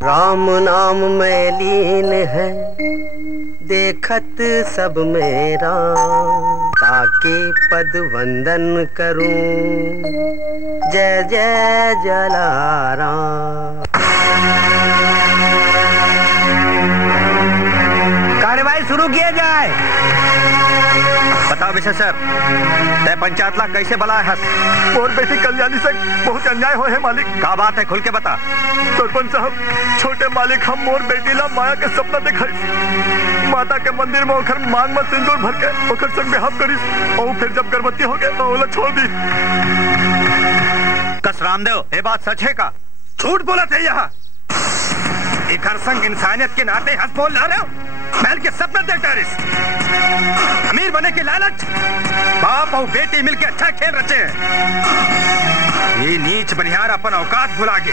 राम नाम में लीन है देखत सब मेरा, ताके पद वंदन करूं जय जय जलाराम। कार्यवाही शुरू किया जाए। बताओ विशेषर, तय पंचायत ला कैसे बला है? और बेटी कल्याणी से बहुत अन्याय हो है मालिक। क्या बात है, खुल के बता। सरपंच साहब, छोटे मालिक हम मोर बेटी ला माया के सपना दिखाई, माता के मंदिर में ओखर मांग में सिंदूर भर के ओखर संग बिहाव करी, और फिर जब गर्भवती हो गए तो ओला छोड़ दी। कस रामदेव, ये बात सच है का? झूठ बोला थे यहाँ। एक हर संग इंसानियत के नाते हंस बोल रहे हो। महल के सपने देखता रिस, अमीर बने के लालच, बाप और बेटी मिलके अच्छा खेल रचे हैं। ये नीच बनिहार अपन औकात भुला के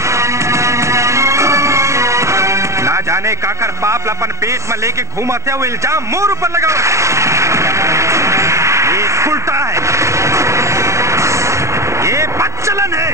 ना जाने काकर पाप अपन पेट में लेके घूमते हुए इल्जाम मोर ऊपर लगाओ। ये उल्टा है, ये बदचलन है।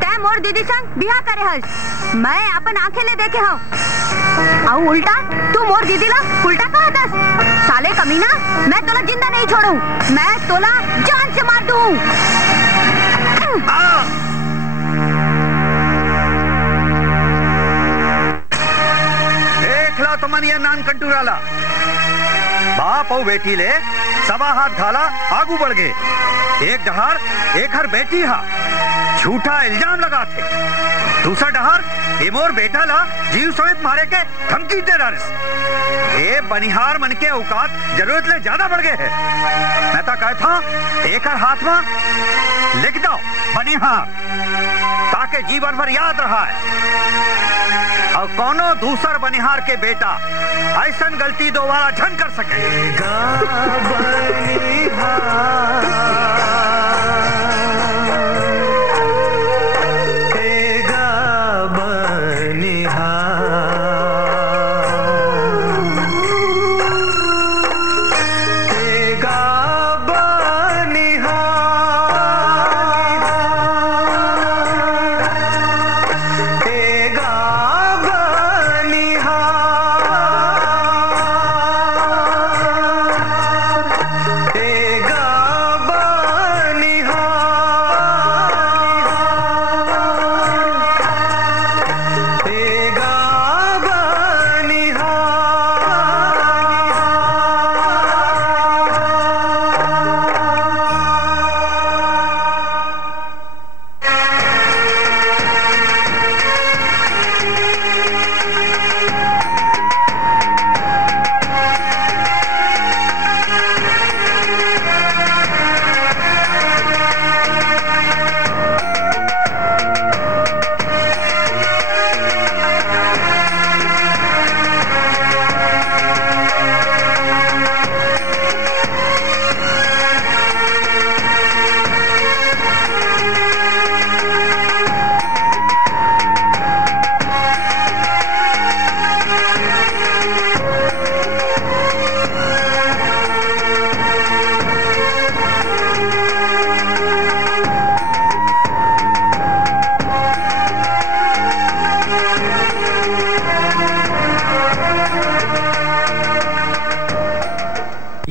तय मोर दीदी संग बिहा करे हस, मैं अपन आंखें ले देखे हूँ। और उल्टा तू मोर दीदी ला उल्टा कहा दस। साले कमीना, मैं तोला जिंदा नहीं छोड़ू, मैं तोला जान से मार दूँ। देख ला तुमन ये नान कंटूराला, बाप और बेटी ले सवा हाथ घाला आगू बढ़ गए। एक डहार एक हर बेटी हा झूठा इल्जाम लगा थे, दूसरा डहार एमोर बेटा ला जीव समेत मारे के धमकी दे रहा। ये बनिहार मन के औकात जरूरत ले ज्यादा बढ़ गए है। मैं तो कहता एक हर हाथ में लिख दो बनिहार, ताकि जीवन भर याद रहा है और कोनो दूसर बनिहार के बेटा ऐसा गलती दोबारा झन कर सके।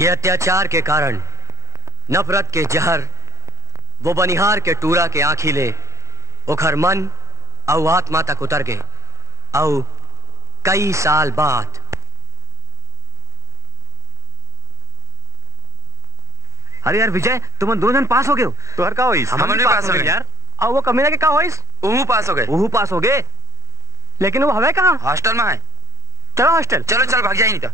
अत्याचार के कारण नफरत के जहर वो बनिहार के टूरा के आंखी ले ओखर मन और आत्मा तक उतर गए। और कई साल बाद अरे यार विजय, तुम दोनों जन पास हो गए हो। तो हर का होइस? हम भी पास हो गए यार। और वो कमीना के का होइस? उहू पास हो गए। उहू पास हो गए, लेकिन वो हवे कहाँ? हॉस्टल में है। चलो हॉस्टल। चलो चल भाग जाए नहीं तो।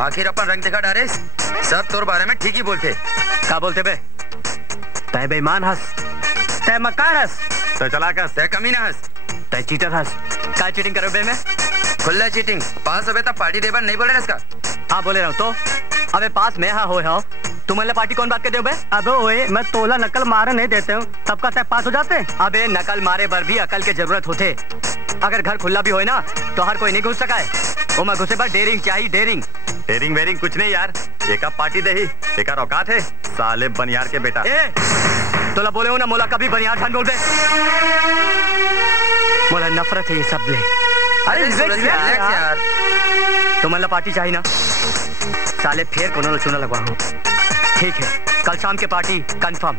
आखिर अपन रंग दिखा डारे, सब तोर बारे में ठीक ही बोलते। क्या बोलते बे? तय बेईमान हंस, तय मक्कार हंस, तय चलाक हंस, तय कमीना हंस, तय चीटर हंस। क्या चीटिंग करो बे? मैं खुला चीटिंग। पास हो तो पार्टी देवर नहीं बोले इसका? हाँ बोले रहा हूँ। तो अबे पास में हाँ हो तुम मतलब पार्टी कौन बात करते हो बे? अबे ओए मैं तोला नकल मारे नहीं देते हूँ, सबका तय पास हो जाते। अबे नकल मारे पर भी अकल की जरूरत होते। अगर घर खुला भी होए ना तो हर कोई नहीं घुस सका है। वो मैं घुसे पर डेरिंग चाहिए, डेरिंग। डेरिंग वेरिंग कुछ नहीं यार, एक पार्टी दे ही, एक औकात है साले बनियार के बेटा। तोला बोले हो ना मोला कभी बनियार खान बोल दे। मोला नफरत है ये सब ले। अरे यार तो मतलब पार्टी चाहिए ना, साले फिर कोनो चुना लगवा। ठीक है कल शाम के पार्टी कंफर्म।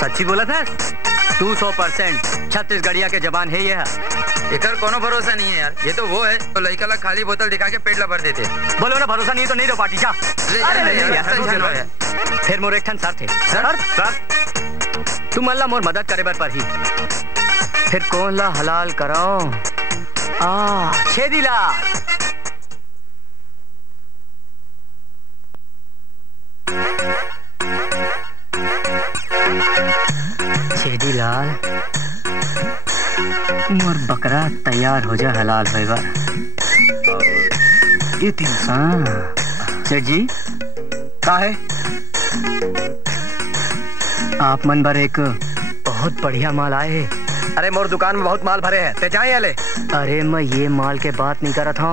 सच्ची बोला था 200%। छत्तीसगढ़िया के जबान है ये। इधर कोनो भरोसा नहीं है यार, ये तो वो है तो लड़का ला खाली बोतल दिखा के पेट ला भर देते। बोलो ना भरोसा नहीं तो नहीं दो पार्टी जा। फिर मोर एक ठन सर थे। सर तुम अल्लाह मोर मदद करे बर पर ही फिर कौन ला हलाल कराओ। छेदीलाल छेदीलाल मोर बकरा तैयार हो जा हलाल होएगा। ये इंसान सेठ जी का है? आप मन भर एक बहुत बढ़िया माल आए है। अरे मोर दुकान में बहुत माल भरे हैं, ते जाए ले। अरे मैं ये माल के बात नहीं कर रहा था,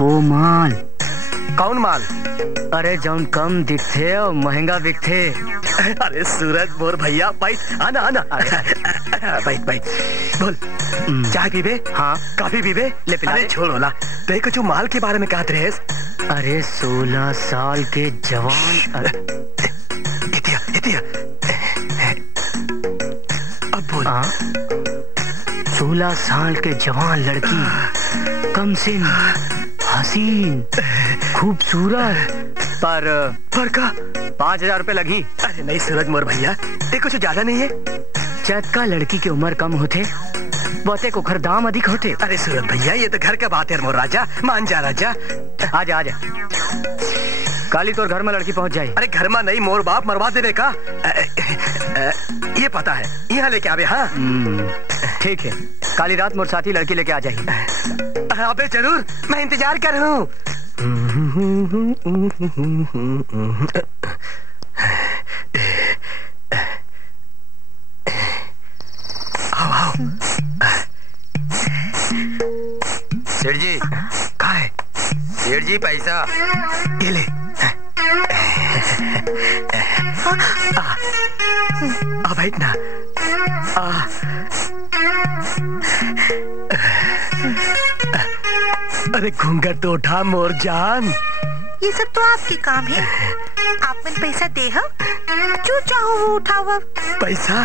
वो माल। कौन माल? अरे जौन कम दिखते और महंगा बिकते। अरे सूरज मोर भैया बैठ, आना आना बैठ बैठ। बोल चाय पीबे? हाँ। कॉफी पीबे? ले पिला। अरे छोड़ो ला, देखो जो माल के बारे में कहते रहे। अरे 16 साल के जवान। इतिया अब बोल। 16 साल के जवान लड़की, कम सिन, हसीन, खूबसूरत, पर का 5000 रुपए लगी। अरे नहीं सूरज मोर भैया, ये कुछ ज्यादा नहीं है। जद का लड़की की उम्र कम होते बहुते को दाम अधिक होते। अरे सूरज भैया ये तो घर का बात है मोर राजा, मान जा राजा। आजा आजा, काली तोर घर में लड़की पहुंच जाए। अरे घर में नहीं, मोर बाप मरवा देने का ये पता है, यहाँ लेके आवे। हाँ ठीक है, काली रात मोर साथी लड़की लेके आ जाए। अबे जरूर, मैं इंतजार कर रहा हूँ। आओ आओ। सेठ जी कहाँ है? सेठ जी पैसा ये ले। आ बैठ ना। अरे घूंघट तो उठा मोर जान। ये सब तो आपके काम है, आप मन पैसा दे हो, जो चाहो वो उठाओ। पैसा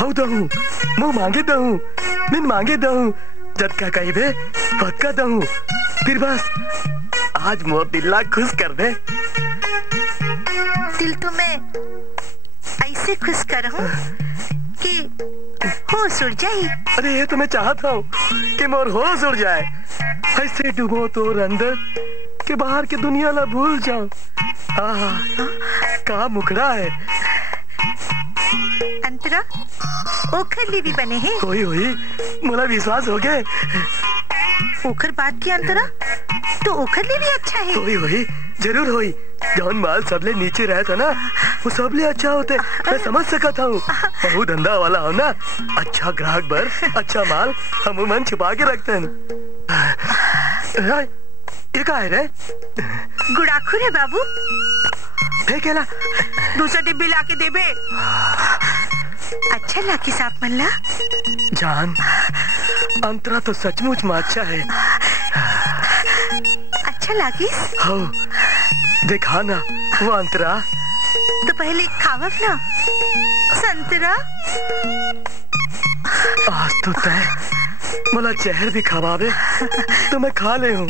हो दहूँ, मुँह मांगे दहूँ, बिन मांगे दहूँ, जब का कही बे पक्का दहूँ। फिर बस आज मोर दिल्ला खुश कर दे। दिल तो मैं ऐसे खुश कर हूँ कि होश उड़ जाए। अरे ये तो मैं चाहता हूँ कि मोर होश उड़ जाए, ऐसे डूबो तो अंदर के बाहर की दुनिया ला भूल जाऊं। कहाँ मुखड़ा है। अंतरा ओखर लिए भी बने हैं। होई होई, मोला विश्वास हो गए। ओखर बात की अंतरा तो ओखर लिए भी अच्छा है। होई होई, जरूर होई। जौन माल सबले नीचे रहता ना वो सबले अच्छा होते, मैं समझ सका था। बहु धंधा वाला हो ना, अच्छा ग्राहक बर अच्छा माल हम मन छुपा के रखते हैं। ये का है रे? गुड़ाखुर है बाबू। फेंकेला दूसरा डिब्बी ला के देबे। अच्छा लाके साफ मन ला। जान अंतरा तो सचमुच में अच्छा है। अच्छा लागी? हो देखा ना वो अंतरा। तो पहले खावक ना संतरा। आज तो तय मोला जहर भी खवावे तो मैं खा ले हूँ।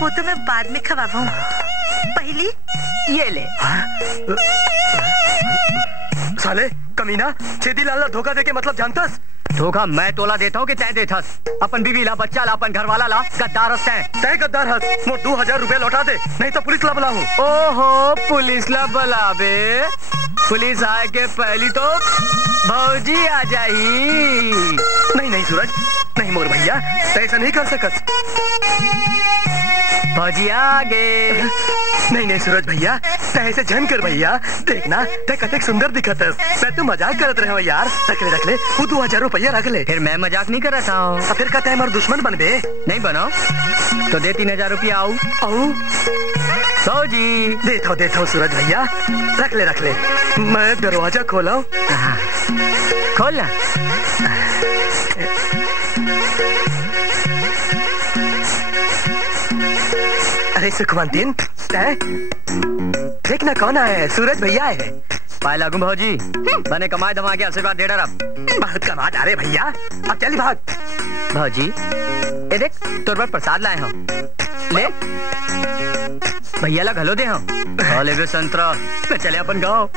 वो तो मैं बाद में खवाऊँ, पहले ये ले। साले कमीना, छेदीलाल धोखा देके मतलब जानतस? धोखा मैं तोला देता हूँ कि तय देथस। अपन बीवी ला, बच्चा ला, अपन घर वाला ला, गद्दार हस तय गद्दार हस। मोर 2000 रुपए लौटा दे, नहीं तो पुलिस ला बुलाऊं। ओहो पुलिस ला बुलावे? पुलिस आए के पहली तो भौजी आ जाही। नहीं नहीं सूरज, नहीं मोर भैया, ऐसा नहीं कर सकत। भौजी आगे। नहीं सूरज भैया, तय से जन कर भैया। देखना तय कतेक सुंदर दिखत है। मैं तो मजाक करत रहे यार। रख ले वो 2000 रुपया रख ले। फिर मैं मजाक नहीं कर रहा हूँ। फिर कहते हैं हमारे दुश्मन बन बे। नहीं बनो तो दे 3000 रुपया। आओ भौजी। देता हूँ सूरज भैया। रख ले। मैं दरवाजा खोला। खोलना। अरे सुखवंतीन, देखना कौन आया है? सूरज भैया है। पाए लागू भौजी, मैंने कमाए धमा के आशीर्वाद दे रहा। बहुत कमा जा रहे भैया। अब चली भाग। भौजी ये देख तोर पर प्रसाद लाए हम। ले भैया ला घलो दे हम। ले बे संतरा, मैं चले अपन गाँव।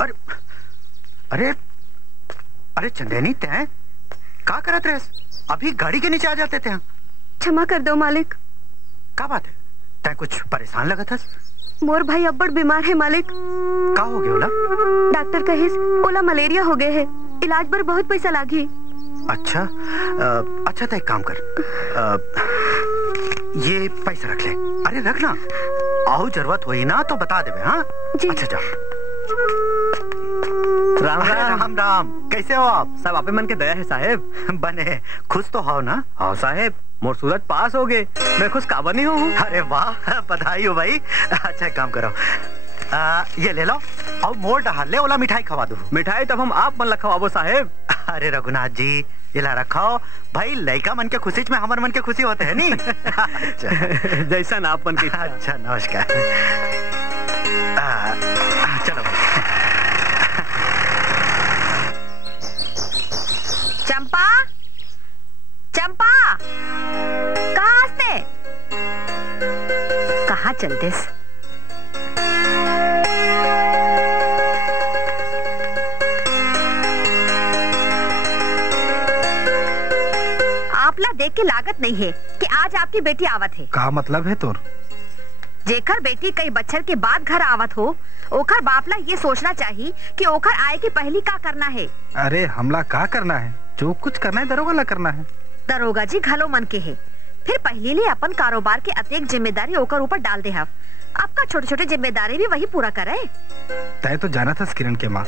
रुक। अरे चंदेनी तय क्या करत रहे? अभी गाड़ी के नीचे आ जाते थे। क्षमा कर दो मालिक। क्या बात है? तय कुछ परेशान लगा था? मोर भाई अब्बड़ बीमार है मालिक। का हो गया ओला? डॉक्टर कहिस ओला मलेरिया हो गए है। इलाज पर बहुत पैसा लागी। अच्छा तो एक काम कर, ये पैसा रख ले। अरे रख ना, आओ जरूरत हुई ना तो बता देवे। हाँ अच्छा जाओ। राम। कैसे हो आप? सब आपे मन के दया है साहेब। बने खुश तो हो ना? हाँ साहेब, मोर सूरत पास हो गए। मैं खुश काबर नहीं हूँ। अरे वाह, बधाई हो भाई। अच्छा काम करो, ये ले लो और मोर डहाल ले, ओला मिठाई खवा दो। मिठाई तब हम आप मन ला खवाबो साहेब। अरे रघुनाथ जी, इला रखो भाई। लड़का मन के खुशी में हमारे मन के खुशी होते हैं नी। अच्छा। जैसा ना आप मन के। अच्छा नमस्कार। चलो। चंपा कहाँ हंसते? कहाँ चलते? आपला देख के लागत नहीं है कि आज आपकी बेटी आवत है। का मतलब है तोर? जेकर बेटी कई बच्चर के बाद घर आवत हो, ओकर बापला ये सोचना चाहिए कि ओकर आए की पहली का करना है। अरे हमला का करना है? जो कुछ करना है दरोगा ला करना है। दरोगा जी घलो मन के है। फिर पहले ले अपन कारोबार के अतेक जिम्मेदारी ओकर ऊपर डाल दे। आपका छोटे जिम्मेदारी भी वही पूरा करे। तय तो जाना था किरण के माँ,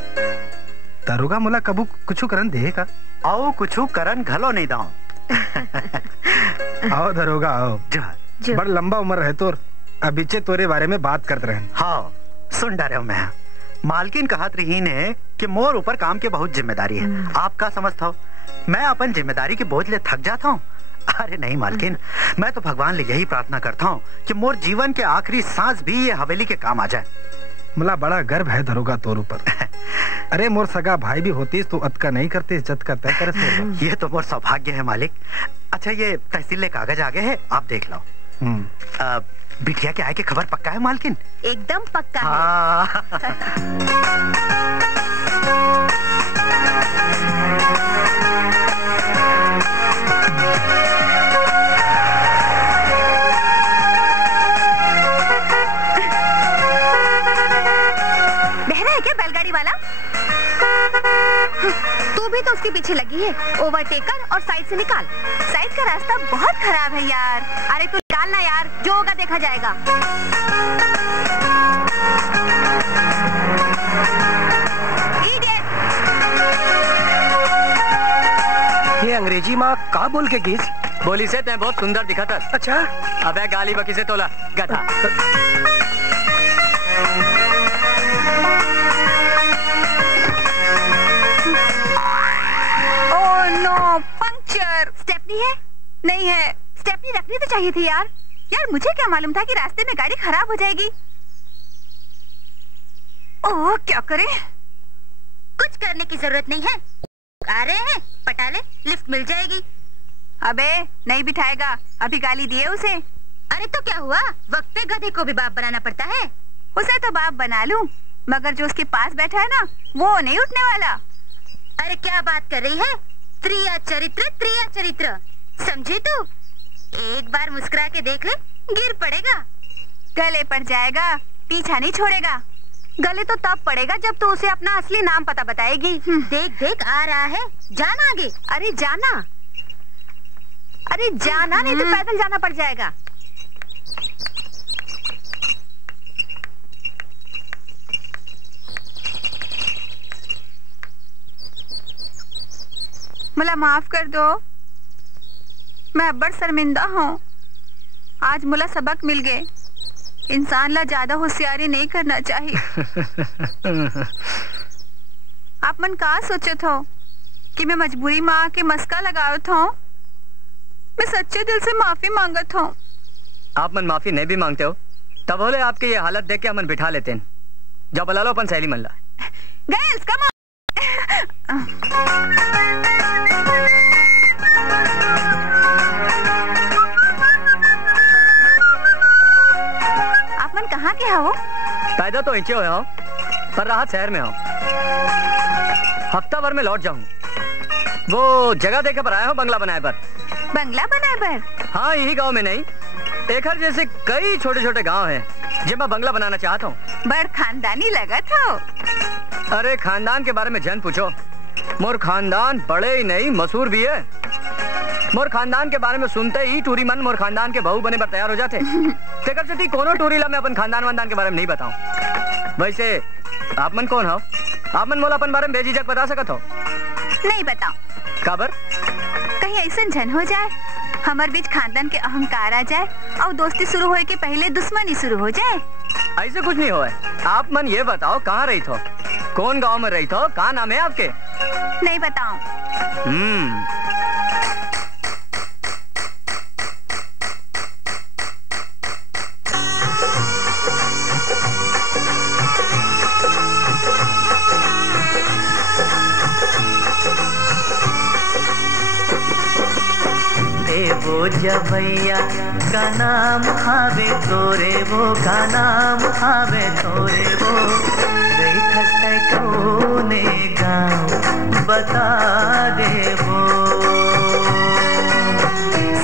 दरोगा मुला कबू कुछ करन देगा। आओ कुछ करन घलो नहीं दाओ। आओ दरोगा आओ। बड़ लंबा उम्र है तोर, अबीचे तोरे बारे में बात करते रहे। हाँ सुन डरे मैं। मालकिन कहत रही ने कि मोर ऊपर काम के बहुत जिम्मेदारी है। आप का समझता हो मैं अपन जिम्मेदारी के बोझ ले थक जाता हूँ? अरे नहीं मालकिन, मैं तो भगवान ले यही प्रार्थना करता हूँ कि मोर जीवन के आखिरी सांस भी ये हवेली के काम आ जाए। मुला बड़ा गर्व है दरोगा तोर ऊपर। अरे मोर सगा भाई भी होती तो अतका नहीं करते, इज्जत का तय करे। ये तो मोर सौभाग्य है मालिक। अच्छा ये तहसील कागज आगे है, आप देख लो। बिटिया के आए के खबर पक्का है मालकिन? एकदम पक्का बहरा है क्या बैलगाड़ी वाला? तू भी तो उसके पीछे लगी है। ओवरटेकर और साइड से निकाल। साइड का रास्ता बहुत खराब है यार। अरे तू निकाल ना यार, जो होगा देखा जाएगा। ये अंग्रेजी माँ का बोल के गीस बोली से तय बहुत सुंदर दिखा था। अच्छा अबे गाली बकी से तोला गधा। No puncture. स्टेपनी है? नहीं है। स्टेपनी रखनी तो चाहिए थी यार। मुझे क्या मालूम था कि रास्ते में गाड़ी खराब हो जाएगी। ओह क्या करें? कुछ करने की जरूरत नहीं है। आ रहे हैं पटा ले, लिफ्ट मिल जाएगी। अबे नहीं बिठाएगा, अभी गाली दिए उसे। अरे तो क्या हुआ, वक्त पे गधे को भी बाप बनाना पड़ता है। उसे तो बाप बना लूं, मगर जो उसके पास बैठा है ना वो नहीं उठने वाला। अरे क्या बात कर रही है? त्रिया चरित्र समझे तू? एक बार मुस्कुरा के देख ले, गिर पड़ेगा। गले पड़ जाएगा, पीछा नहीं छोड़ेगा। गले तो तब पड़ेगा जब तू उसे अपना असली नाम पता बताएगी। देख देख आ रहा है, जाना आगे। अरे जाना, अरे जाना, नहीं तो पैदल जाना पड़ जाएगा। मला माफ कर दो, मैं अब्बर शर्मिंदा हूँ। आज मुला सबक मिल गए, इंसान ला ज्यादा होशियारी नहीं करना चाहिए। आप मन का सोचत हो कि मैं मजबूरी में आके मस्का लगावत हूँ? मैं सच्चे दिल से माफी मांगत हूँ। आप मन माफी नहीं भी मांगते हो तब बोले आपके ये हालत देख के हम बिठा लेते हैं। जब बुला लो अपन सहेली मन ला। गर्ल्स कम आप मन कहाँ के हो? पैदा तो इंचे हुए हो पर राहत शहर में हो। हफ्ता भर में लौट जाऊँ। वो जगह देखे पर आया हो बंगला बनाए पर। बंगला बनाए पर? हाँ, यही गांव में नहीं, एखर जैसे कई छोटे छोटे गांव हैं जिनमें बंगला बनाना चाहता हूँ। बड़ खानदानी लगत हो। अरे खानदान के बारे में जन पूछो, मोर खानदान बड़े ही नहीं मशहूर भी है। मोर खानदान के बारे में सुनते ही टूरी मन मोर खानदान के बहू बने पर तैयार हो जाते। तेकर चटी कोनो टूरी ला मैं अपन खानदान वानदान के बारे में नहीं बताऊं। वैसे आप मन कौन हो? आप मन मोला अपन बारे में बेझिझक बता सकत हो? नहीं बताओ। काबर? कहीं ऐसा झन हो जाए हमारे बीच खानदान के अहंकार आ जाए और दोस्ती शुरू होए के पहले दुश्मनी शुरू हो जाए। ऐसे कुछ नहीं हुआ है। आप मन ये बताओ कहाँ रही थो, कौन गांव में रही थो, कहाँ नाम है आपके? नहीं बताऊं। वो जवैया का नाम हावे तोरे, वो का नाम हावे तोरे, वो गई खस्ते कोने गाँव बता दे वो।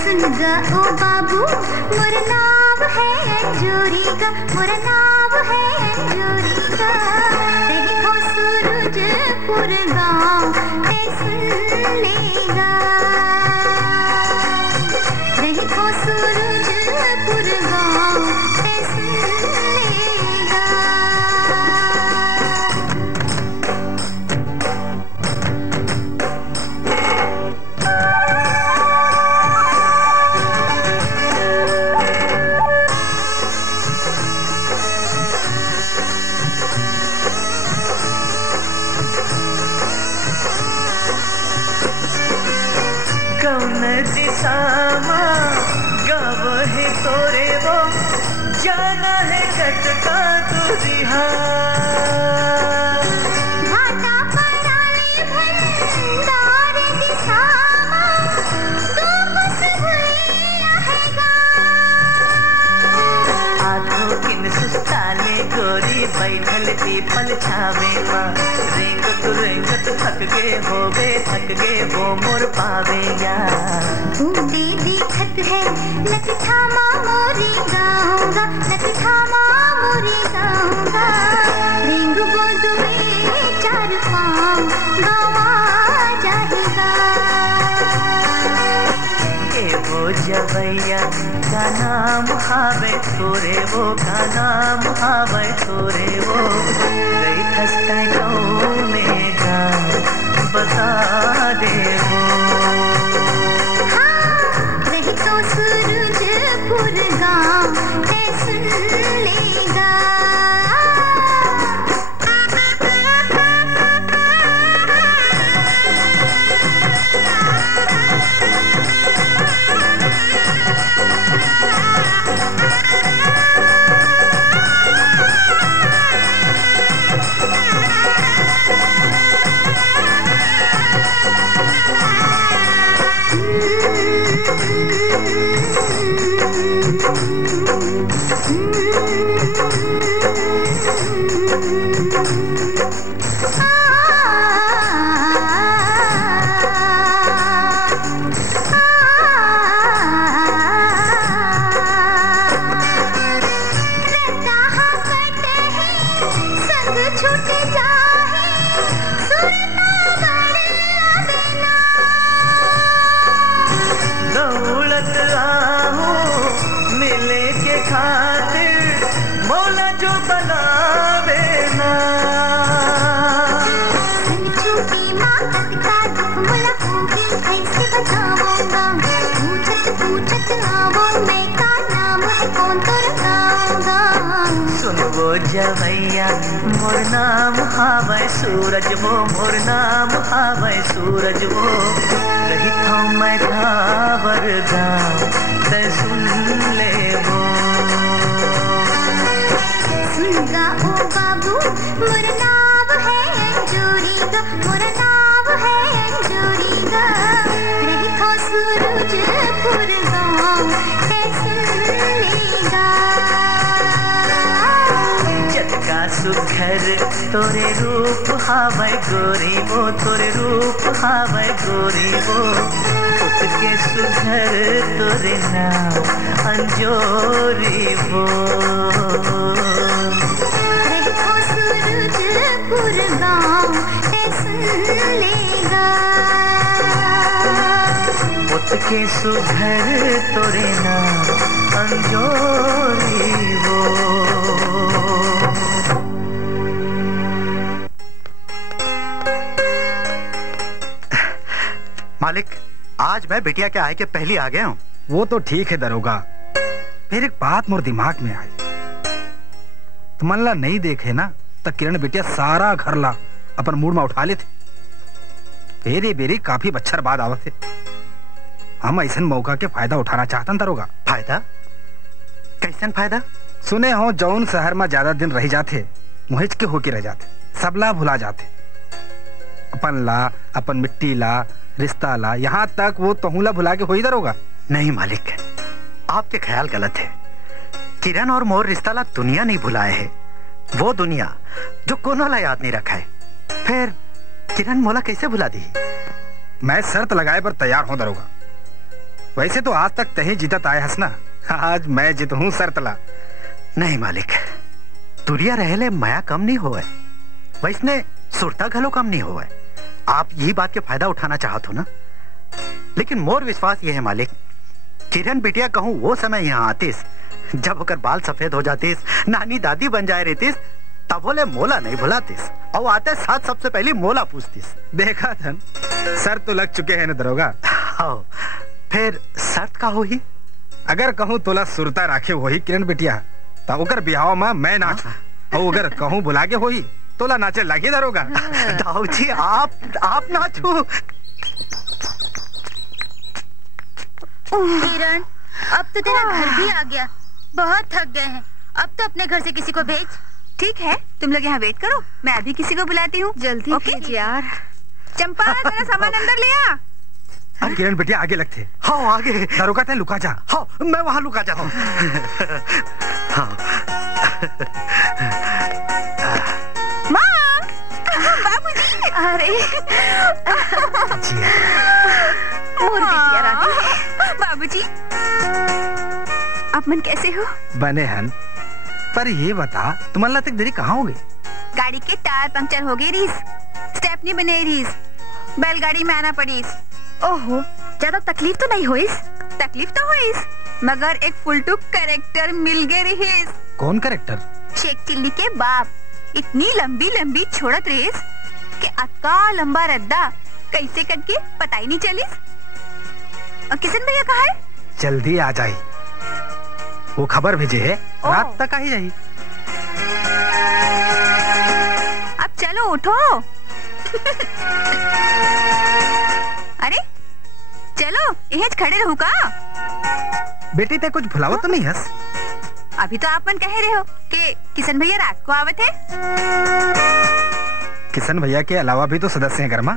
सुन गा ओ बाबू मोर नाम है अंजोरी का, मोर नाम है अंजोरी का। देखो सूरजपुर गाँव सुन लेगा, देखो सूरजपुर गाँव सुन लेगा। कौन दिशा गवहे तोरे वो, जाना है चटका तुझिहा। घाटा पराले भंडार दिशा तू बस भूलिया हैगा। आधो किन सुस्ताले गोरी बैठल पीपल छावे माँ। रेंगत थक गे होवे, थक गे वो मोर पावे या। बूंदे दिखत है लखठामा मोरी गाऊंगा, लखठामा मोरी गाऊंगा। रिंग बोदुए चार पाँव गावा जाएगा। ए वो जवैया का नाम हावे तोरे, वो का नाम हावे तोरे, वो गई खस्ता कौने गाँव बता दे वो। रही तो सूरजपुर गाँव सुन लेगा। वो जवैया मोर नाम हावै सूरज वो मोर नाम हावै सूरज वो रही था मैं धावर गाँव ते सुन ले वो सुनगा ओ बाबू मोर नाम है अंजूरी गा मोर नाम है अंजूरी गा रही था सूरजपुर गाँव ते सुन लेगा जटका सुघर तोरे रूप हावै गोरी वो तोरे रूप हावै गोरी वो उसके सुघर तोरे नाम अंजोरी वो सूरजपुर गाँव ते सुन लेगा उसके सुघर तोरे नाम अंजोरी वो मालिक, आज मैं बिटिया के आए के पहले आ गया हूँ। वो तो ठीक है दरोगा, फिर एक बात मोर दिमाग में आई। तुमला नहीं देखे ना तो किरण बिटिया सारा घर ला अपन मूड में उठा लेते। बेरी बेरी काफी बच्छर बाद आवत थे। हम ऐसा मौका के फायदा उठाना चाहतन दरोगा। फायदा? कैसन फायदा? सुने हो जौन शहर में ज्यादा दिन रह जाते मुहिज के होके रह जाते, सबला भुला जाते। अपन ला, अपन मिट्टी ला, रिश्ता ला, यहाँ तक वो तहुला भुला के हो ही दरोगा। नहीं मालिक, आपके ख्याल गलत है। किरण और मोर रिश्ता ला दुनिया नहीं भुलाए है, वो दुनिया जो कोनो ला याद नहीं रखा है। फिर किरण मोला कैसे भुला दी? मैं शर्त लगाए पर तैयार हूँ दरोगा। वैसे तो आज तक तही जीतत आए हंसना, आज मैं जीत हूँ शर्त ला। नहीं मालिक, तुरिया रहले माया कम नहीं होए, वैसने सुरता घलो कम नहीं होए। आप यही बात के फायदा उठाना चाहत हो ना? लेकिन मोर विश्वास ये है मालिक, किरण बिटिया कहूँ वो समय यहाँ आतीस जब होकर बाल सफेद हो जातीस, नानी दादी बन जाए रहतीस, तब बोले मोला नहीं भुलातीस और आते साथ सबसे पहले मोला पूछतीस। देखा धन, शर्त तो लग चुके हैं ना दरोगा। हाँ, फिर शर्त का हो ही? अगर कहूँ तोला सुरता राखे हो ही किरण बिटिया तो ओकर बिहाव में मैं नाचू, और अगर कहूँ बुला के हो ही तोला नाचे लगे दरोगा। दाऊ जी, आप नाचो। किरण, अब तो तेरा घर भी आ गया, बहुत थक गए हैं। अब तो अपने घर से किसी को भेज। ठीक है, तुम लोग यहाँ वेट करो, मैं अभी किसी को बुलाती हूँ। जल्दी भेज यार। चंपा, तेरा सामान अंदर ले आ। अरे किरण बिटिया आगे लगते। हाँ आगे। दरोगा ते लुका जा। हाँ, मैं वहाँ लुका जाता हूँ। हाँ। माँ, बाबूजी, अरे बाबूजी, आप मन कैसे हो? बने हन, पर ये बता तुम्हारा तक देरी कहाँ हो गई? गाड़ी के टायर पंक्चर हो गई रीस, स्टेपनी बने रीस, बैलगाड़ी में आना पड़ी। ओहो, ज्यादा तकलीफ तो नहीं हुई? तकलीफ तो हुई, मगर एक फुलटू कैरेक्टर मिल गए रहीस। कौन कैरेक्टर? शेख चिल्ली के बाप। इतनी लंबी लंबी छोड़त रेस कि अक्का लंबा रद्दा कैसे कट के पता ही नहीं चलिस। और किशन भैया कहाँ है? जल्दी आ जाए, वो खबर भेजे है, रात तक आ ही जाए। अब चलो उठो। अरे चलो, यहीं खड़े रहू का? बेटी ते कुछ भुलावा तो नहीं हस? अभी तो आप मन कह रहे हो कि किशन भैया रात को आवत है। किशन भैया के अलावा भी तो सदस्य हैं घर में।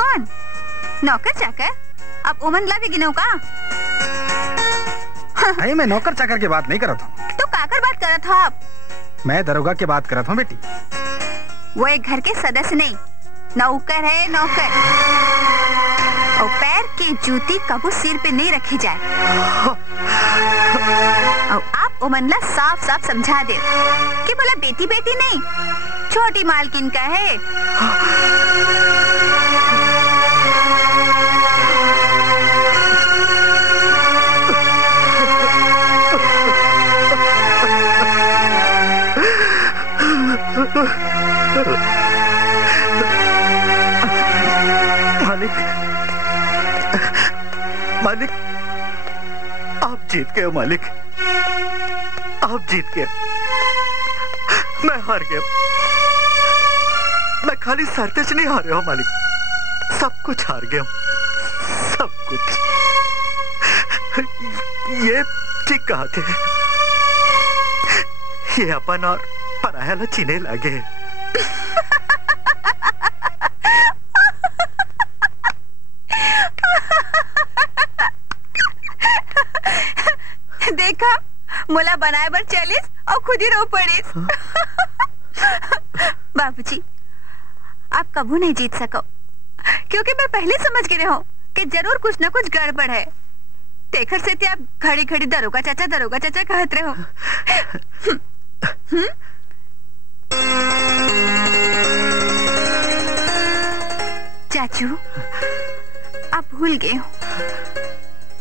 कौन? नौकर चाकर? अब उमन ला भी गिनो का? नहीं, मैं नौकर चाकर की बात नहीं कर रहा था। तो काकर बात कर रहा था आप? मैं दरोगा की बात कर रहा था बेटी। वो एक घर के सदस्य नहीं, नौकर है, नौकर। और पैर की जूती कबू सिर पे नहीं रखी जाए। और आप उमनला साफ साफ समझा दे कि बोला बेटी बेटी नहीं, छोटी मालकिन का है। मालिक, आप जीत गए मालिक, आप जीत गए। मैं हार गया। मैं खाली सरतेज नहीं हारे हो मालिक, सब कुछ हार गया, सब कुछ। ये ठीक कहा थे, ये अपन और पराया ला चीने लगे। देखा, मुला बनाए बर चलिस और खुद ही रो पड़िस। बाबूजी, आप कबू नहीं जीत सको, क्योंकि मैं पहले समझ गए हो कि जरूर कुछ न कुछ गड़बड़ है। तेखर से आप घड़ी घड़ी दरोगा चाचा कहत रहे हो। चाचू, आप भूल गए हो,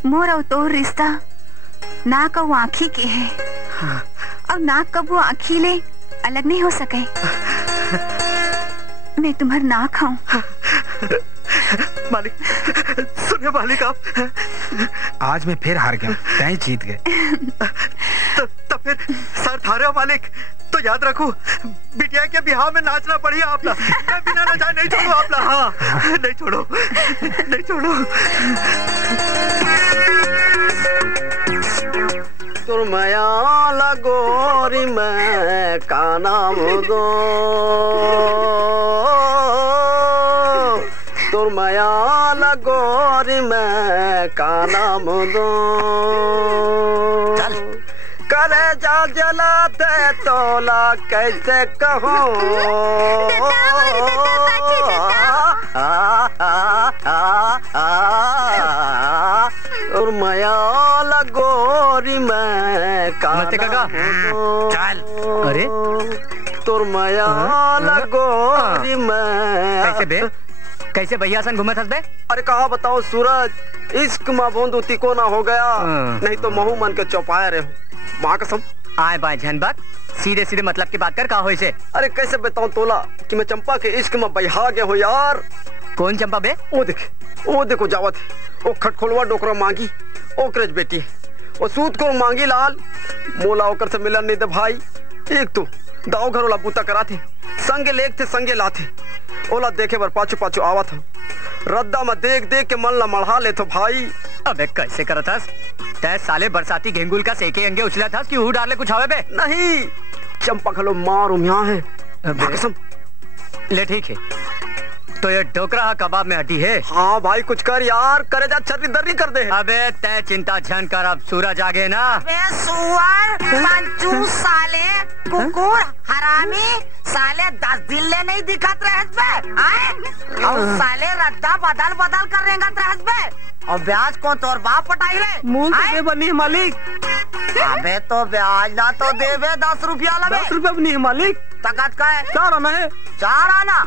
मोर और तोर रिश्ता ना कबू आँखी के है और ना कबू आँखी ले अलग नहीं हो सके। मैं तुम्हार ना खाऊं। मालिक, सुनिए मालिक, आप आज मैं फिर हार गया, तय जीत गए। तो फिर सर थारे हो मालिक, तो याद रखो बिटिया के बिहार में नाचना पड़ी आपला। मैं बिना नचाए नहीं छोड़ू आपला। हाँ, नहीं छोड़ो, नहीं छोड़ो। तुरमया लगोरी मैं का नाम दो, तुरमया लगोरी मैं का नाम दो। करे जा जलाते तोला कैसे कहूँ, और मया लगोरी मैं काका चल। अरे तुर मया लगोरी मैं कैसे भैया सन घूमे थस बे? अरे कहा बताओ सूरज, इश्क में बोंदू तिको ना हो गया, नहीं तो महू मन के चौपाया रहे हो। माँ कसम आए बाय झनबाग, सीधे सीधे मतलब की बात कर, कहा हो इसे? अरे कैसे बताऊं तोला कि मैं चंपा के इश्क में बहा गया हो यार। कौन चंपा बे? वो देखो जावत, वो खटखोलवा डोकरा मांगी, ओकरेज बेटी, वो सूत को मांगी लाल, मोला ओकर से मिलन नहीं दे भाई। एक तो दाव घर वाला बूता करा थे, संगे लेक थे संगे लाथे, ओला देखे बर पाछू पाछू आवा था, रद्दा में देख देख के मन ला मढ़ा ले तो भाई। अबे कैसे करा था तै साले बरसाती घेंगुल का सेके अंगे उछला था कि डाले कुछ आवे बे? नहीं, चंपा खलो मारो यहाँ है कसम। ले ठीक है, तो ये डोकरा कबाब में हड्डी है। हाँ भाई कुछ कर यार, करे जा चर्री दर्री कर दे। अबे तय चिंता झन कर, अब सूरज आ गए ना। सुअर पंचू साले कुकुर हरामी साले 10 दिन ले नहीं दिखत रहत बे, और साले रद्दा बदल बदल कर रेंगत रहत बे, और ब्याज को तोर बाप पटाई ले मूल दे बनी मालिक। अबे तो ब्याज ना तो देवे 10 रुपया लगे। 10 रुपया बनी मालिक। तकत का है? 4 आना है। 4 आना?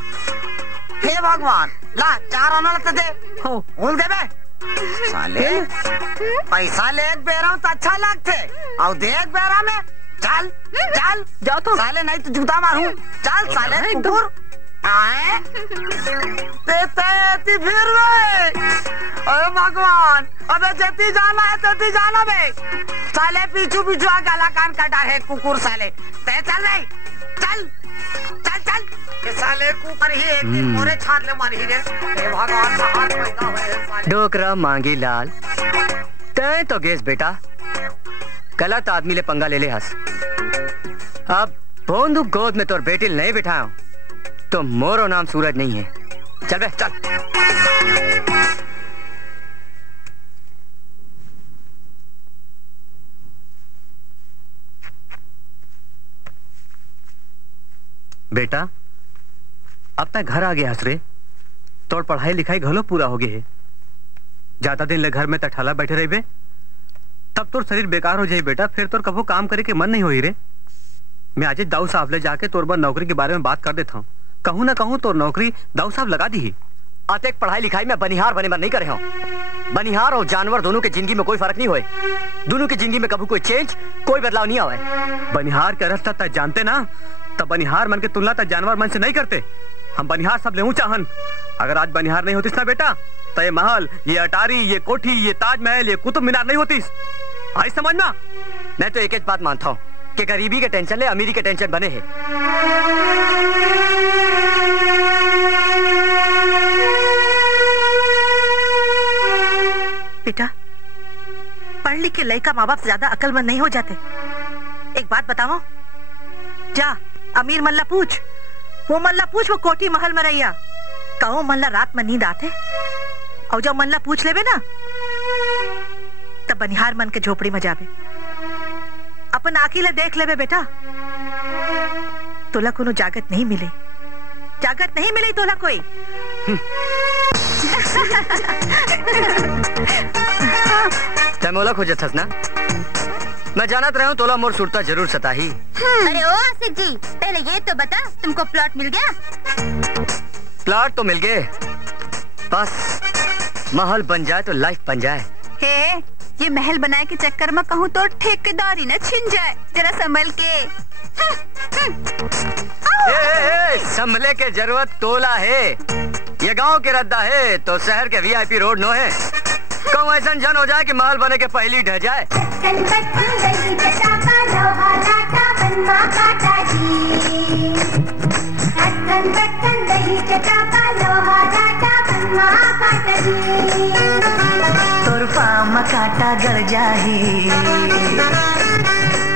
हे भगवान, ला 4 आना लते दे। बोल दे बे साले, पैसा ले एक बेरा तो अच्छा लगते, और देख बेरा में चल चल जा तो साले, नहीं तो जूता मारूं। चल साले कुकुर आए तेती फिर गए। अरे भगवान, अबे जती जाना है तती जाना बे साले, पीछू पीछू आ गला कान काटा है कुकुर साले। ते चल रही, चल चल चल, ये साले कुकर ही एक दिन मोरे छाट ले मारी रे। हे भगवान, हाथ पैदा हुए डोकरा मांगी लाल, तय तो गेस बेटा गलत आदमी ले पंगा ले ले हंस। अब बोंदू गोद में तोर बेटी नहीं बिठाओ तो मोरो नाम सूरज नहीं है। चल बे चल। बेटा अब तक घर आ गया हसरे, तोर पढ़ाई लिखाई घलो पूरा हो गई है। ज्यादा दिन ले घर में तठाला बैठे रही बे, तब तोर शरीर बेकार हो जाए बेटा, फिर तोर कबो काम करे के मन नहीं हो रे। मैं आज दाऊ साहब ले जाके तोर बर नौकरी के बारे में बात कर देता हूँ, कहूँ ना कहूँ तोर नौकरी दाऊ साहब लगा दी है। अतेक पढ़ाई लिखाई में बनिहार बने मन नहीं करे हूँ। बनिहार और जानवर दोनों के जिंदगी में कोई फर्क नहीं हुए, दोनों की जिंदगी में कभी कोई चेंज, कोई बदलाव नहीं आवे। बनिहार का रास्ता तक जानते ना, तब बनिहार मन के तुलना तक जानवर मन से नहीं करते। हम बनिहार सब ले चाहन, अगर आज बनिहार नहीं होतीस ना बेटा, तो ये महल, ये अटारी, ये कोठी, ये ताजमहल, ये कुतुब मीनार नहीं होतीस। आई समझना। मैं तो एक बात मानता हूँ कि गरीबी के टेंशन ले अमीरी के टेंशन बने हैं। बेटा, पढ़ लिख के लड़का माँ बाप ज्यादा अक्लमंद नहीं हो जाते। एक बात बताओ, जा अमीर मल्ला पूछ, वो मल्ला पूछ वो कोठी महल में रहिया, कहो मल्ला रात में नींद आते, और जब मल्ला पूछ लेवे ना तब बनिहार मन के झोपड़ी में जावे, अपन आँखी ले देख लेवे बेटा, तोला कोनो जागत नहीं मिले, जागत नहीं मिले तोला कोई। तैमोला खोजत हस ना, मैं जानत रहा हूँ तोला मोर सुरता जरूर सताही। अरे ओ आसिफ जी, पहले ये तो बता तुमको प्लॉट मिल गया? प्लॉट तो मिल गए, बस महल बन जाए तो लाइफ बन जाए। हे, ये महल बनाए के चक्कर में कहूँ तो ठेकेदारी न छिन जाए, जरा संभल के। संभले के जरूरत तोला है, ये गांव के रद्दा है तो शहर के वीआईपी रोड नो है, कहूँ ऐसा जन हो जाए कि महल बने के पहली ढह जाए। तोर पाँव में कांटा गड़ जाही,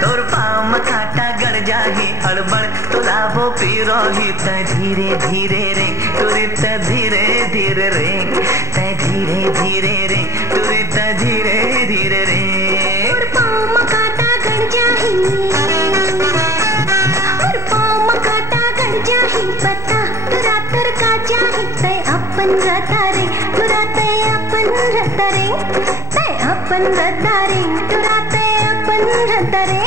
तोर पाँव में कांटा गड़ जाही, अड़बड़ तोला वो पी रही, तै धीरे धीरे रे तुरे त धीरे धीरे रे, तै धीरे धीरे रे तुरे त धीरे धीरे रे। तोर पाँव में कांटा गड़ जाही, तोर पाँव में कांटा गड़ जाही, पता तुरा तुर का जाही, तै अपन रता रे तुरा तै अपन रता रे, तै अपन रता रे तुरा तै अपन रता रे।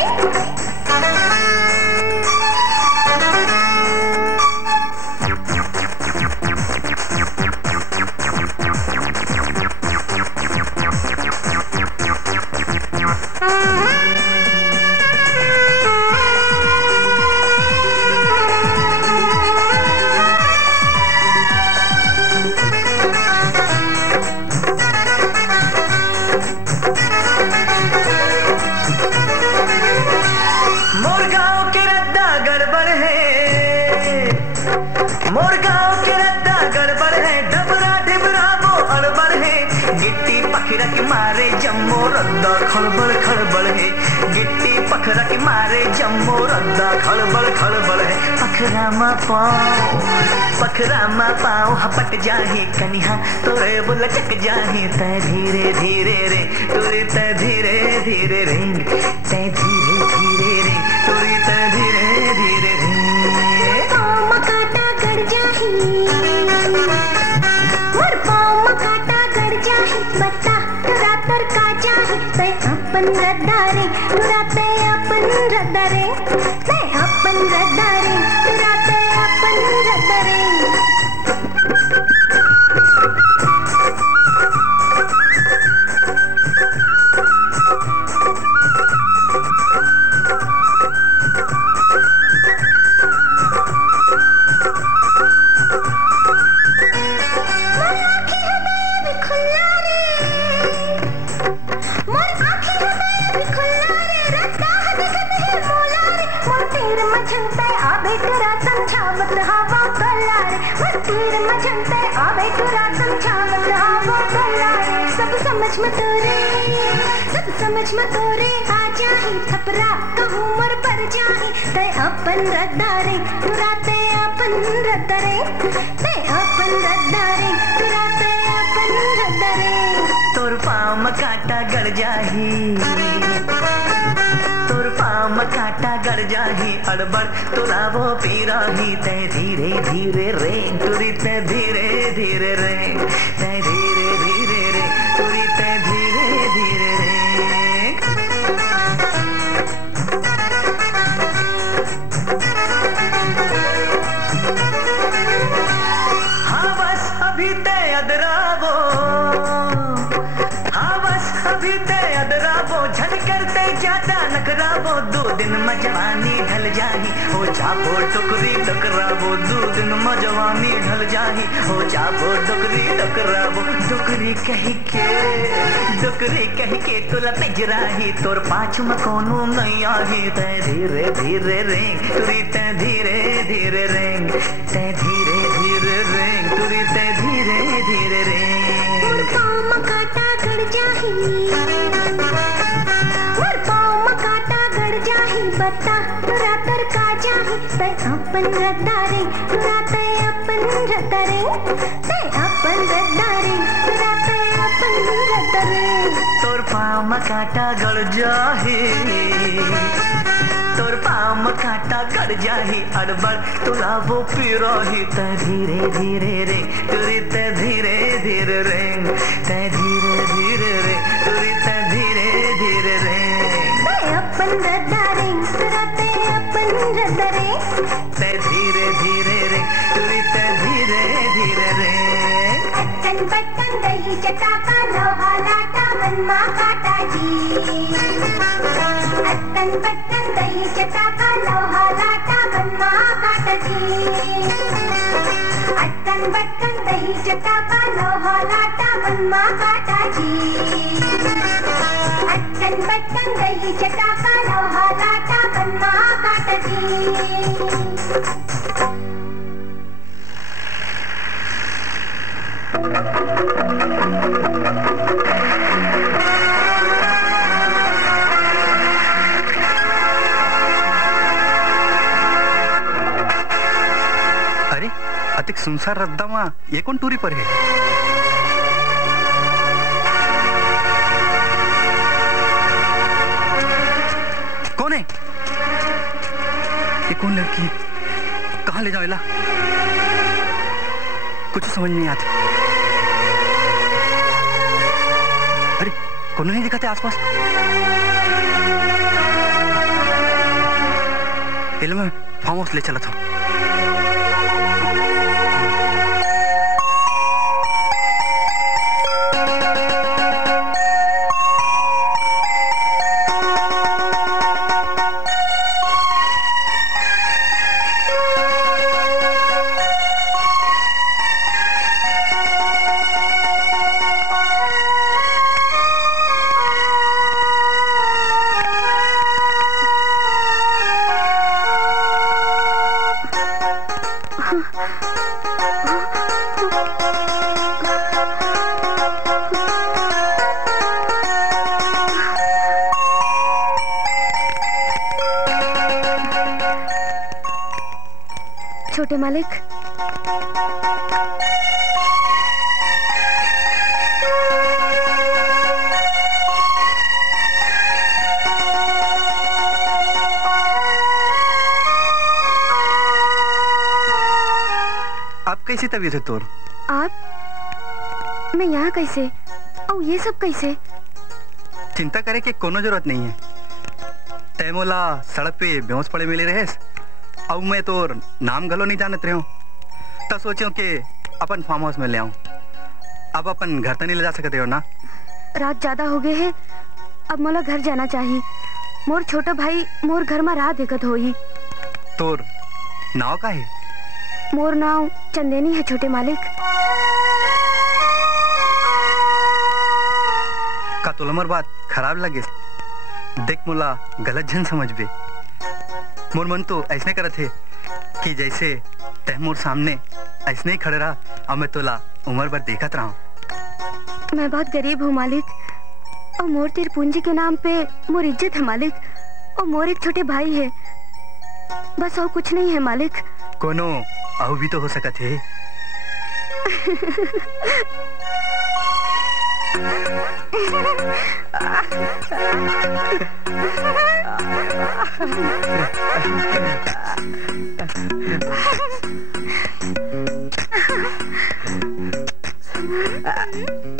खड़बड़ खड़बड़ है, गिट्टी पखरा के मारे जम्मो रद्दा खड़बड़ खड़बड़ है, पखरा मा पाओ हपट जाही, कनिहा तोरे बुल चक जाही, तै धीरे धीरे रे तुरे तै धीरे धीरे रे, तै धीरे धीरे रे तुरे तै धीरे धीरे रे। पाँव में कांटा गड़ जाही, मोर पाँव में कांटा गड़ जाही, बता तुरा तुर का जाही, तै अपन रद्दा रे तुरा तै अपन रद्दा रे, तै अपन रद्दा रे तुरा तै अपन रद्दा रे। समझ में तोरे आ जाही, थपरा कहूँ मोर पर जाही, तै अपन रद्दा रे तुरा तै अपन रद्दा रे, तै अपन रद्दा रे तुरा तै अपन रद्दा रे। तोर पाँव में कांटा गड़ जाही, तोर पाँव में कांटा गड़ जाही, अड़बड़ तोला वो पी रही, तै धीरे धीरे रे तुरी तै धीरे धीरे रे, तै धीरे धीरे रे तुरी तै धीरे धीरे रे। हाँ बस अभी तय अदरावो, हाँ बस अभी तय अदरावो, झट करते ज्यादा नखरावो, 2 दिन में जवानी ढल जाही, ओ चापो टुकरी टकरावो, 2 दिन जवानी ढल जाही हो जाबो डोकरी डोकराबो डोकरी कह के तुला पिजराही तोर पाछ में कोनो नहीं आही ते धीरे धीरे रेंग तुरी ते धीरे धीरे रेंग ते धीरे धीरे रेंग तुरी ते धीरे धीरे रेंग मोर पाँव में कांटा गड़ जाही मोर पाँव में कांटा गड़ जाही बता तुरा तर का जाही ते अपन रद्दारे तुरा ते अपन रद्दारे ते अपन रद्दारे तुरा ते अपन रद्दारे तोर पाँव में कांटा गड़ जाही तोर पाँव में कांटा गड़ जाही अड़बड़ तुला वो पिरोही ते धीरे धीरे रे तुरी ते धीरे धीरे रे ते धीरे धीरे रे तुरी ते धीरे धीरे रे ते अपन रद्दारे तुरा ते अपन रद्दारे ते धीरे धीरे रे तुरी ते धीरे धीरे रे अट्टन बट्टन दही चटाका लोहा लाटा बनवा काटा जी अट्टन बट्टन दही चटाका लोहा लाटा बनवा काटा जी अट्टन बट्टन दही चटाका लोहा लाटा बनवा काटा जी अट्टन बट्टन दही चटाका लोहा लाटा बनवा काटा जी अरे अतिक सुनसार रद्दामा ये कौन टूरी पर है? कौन है ये? कौन लड़की है? कहाँ ले जाओ? कुछ समझ नहीं आता। अरे कौन नहीं दिखाते आसपास? मैं फार्म हाउस ले चला था। छोटे मालिक, आप कैसी तबीयत है तोर? आप? मैं यहाँ कैसे? और ये सब कैसे? चिंता करे कि कोनो जरूरत नहीं है। तय मोला सड़क पे बेहोश पड़े मिले रहे अब मैं तोर नाम गलो नहीं जानत रहे हूँ, तब सोचो कि अपन फार्म हाउस में ले आऊं। अब अपन घर तो नहीं ले जा सकते हो ना? रात ज्यादा हो गए है, अब मोला घर जाना चाहिए। मोर छोटा भाई मोर घर में राह देखत होई। तोर नाव का है? मोर नाव चंदेनी है छोटे मालिक। का तोलमर बात खराब लगे? देख मोला गलत जन समझ बे। मोर मन तो ऐसने करत है कि जैसे तैमूर सामने ऐसने ही खड़े रहा और मैं तोला उम्र भर देखत रहा। मैं बहुत गरीब हूँ मालिक, और मोर तेर पूंजी के नाम पे मोर इज्जत है मालिक, और मोर एक छोटे भाई है, बस और कुछ नहीं है मालिक। कोनो अहू भी तो हो सकत है।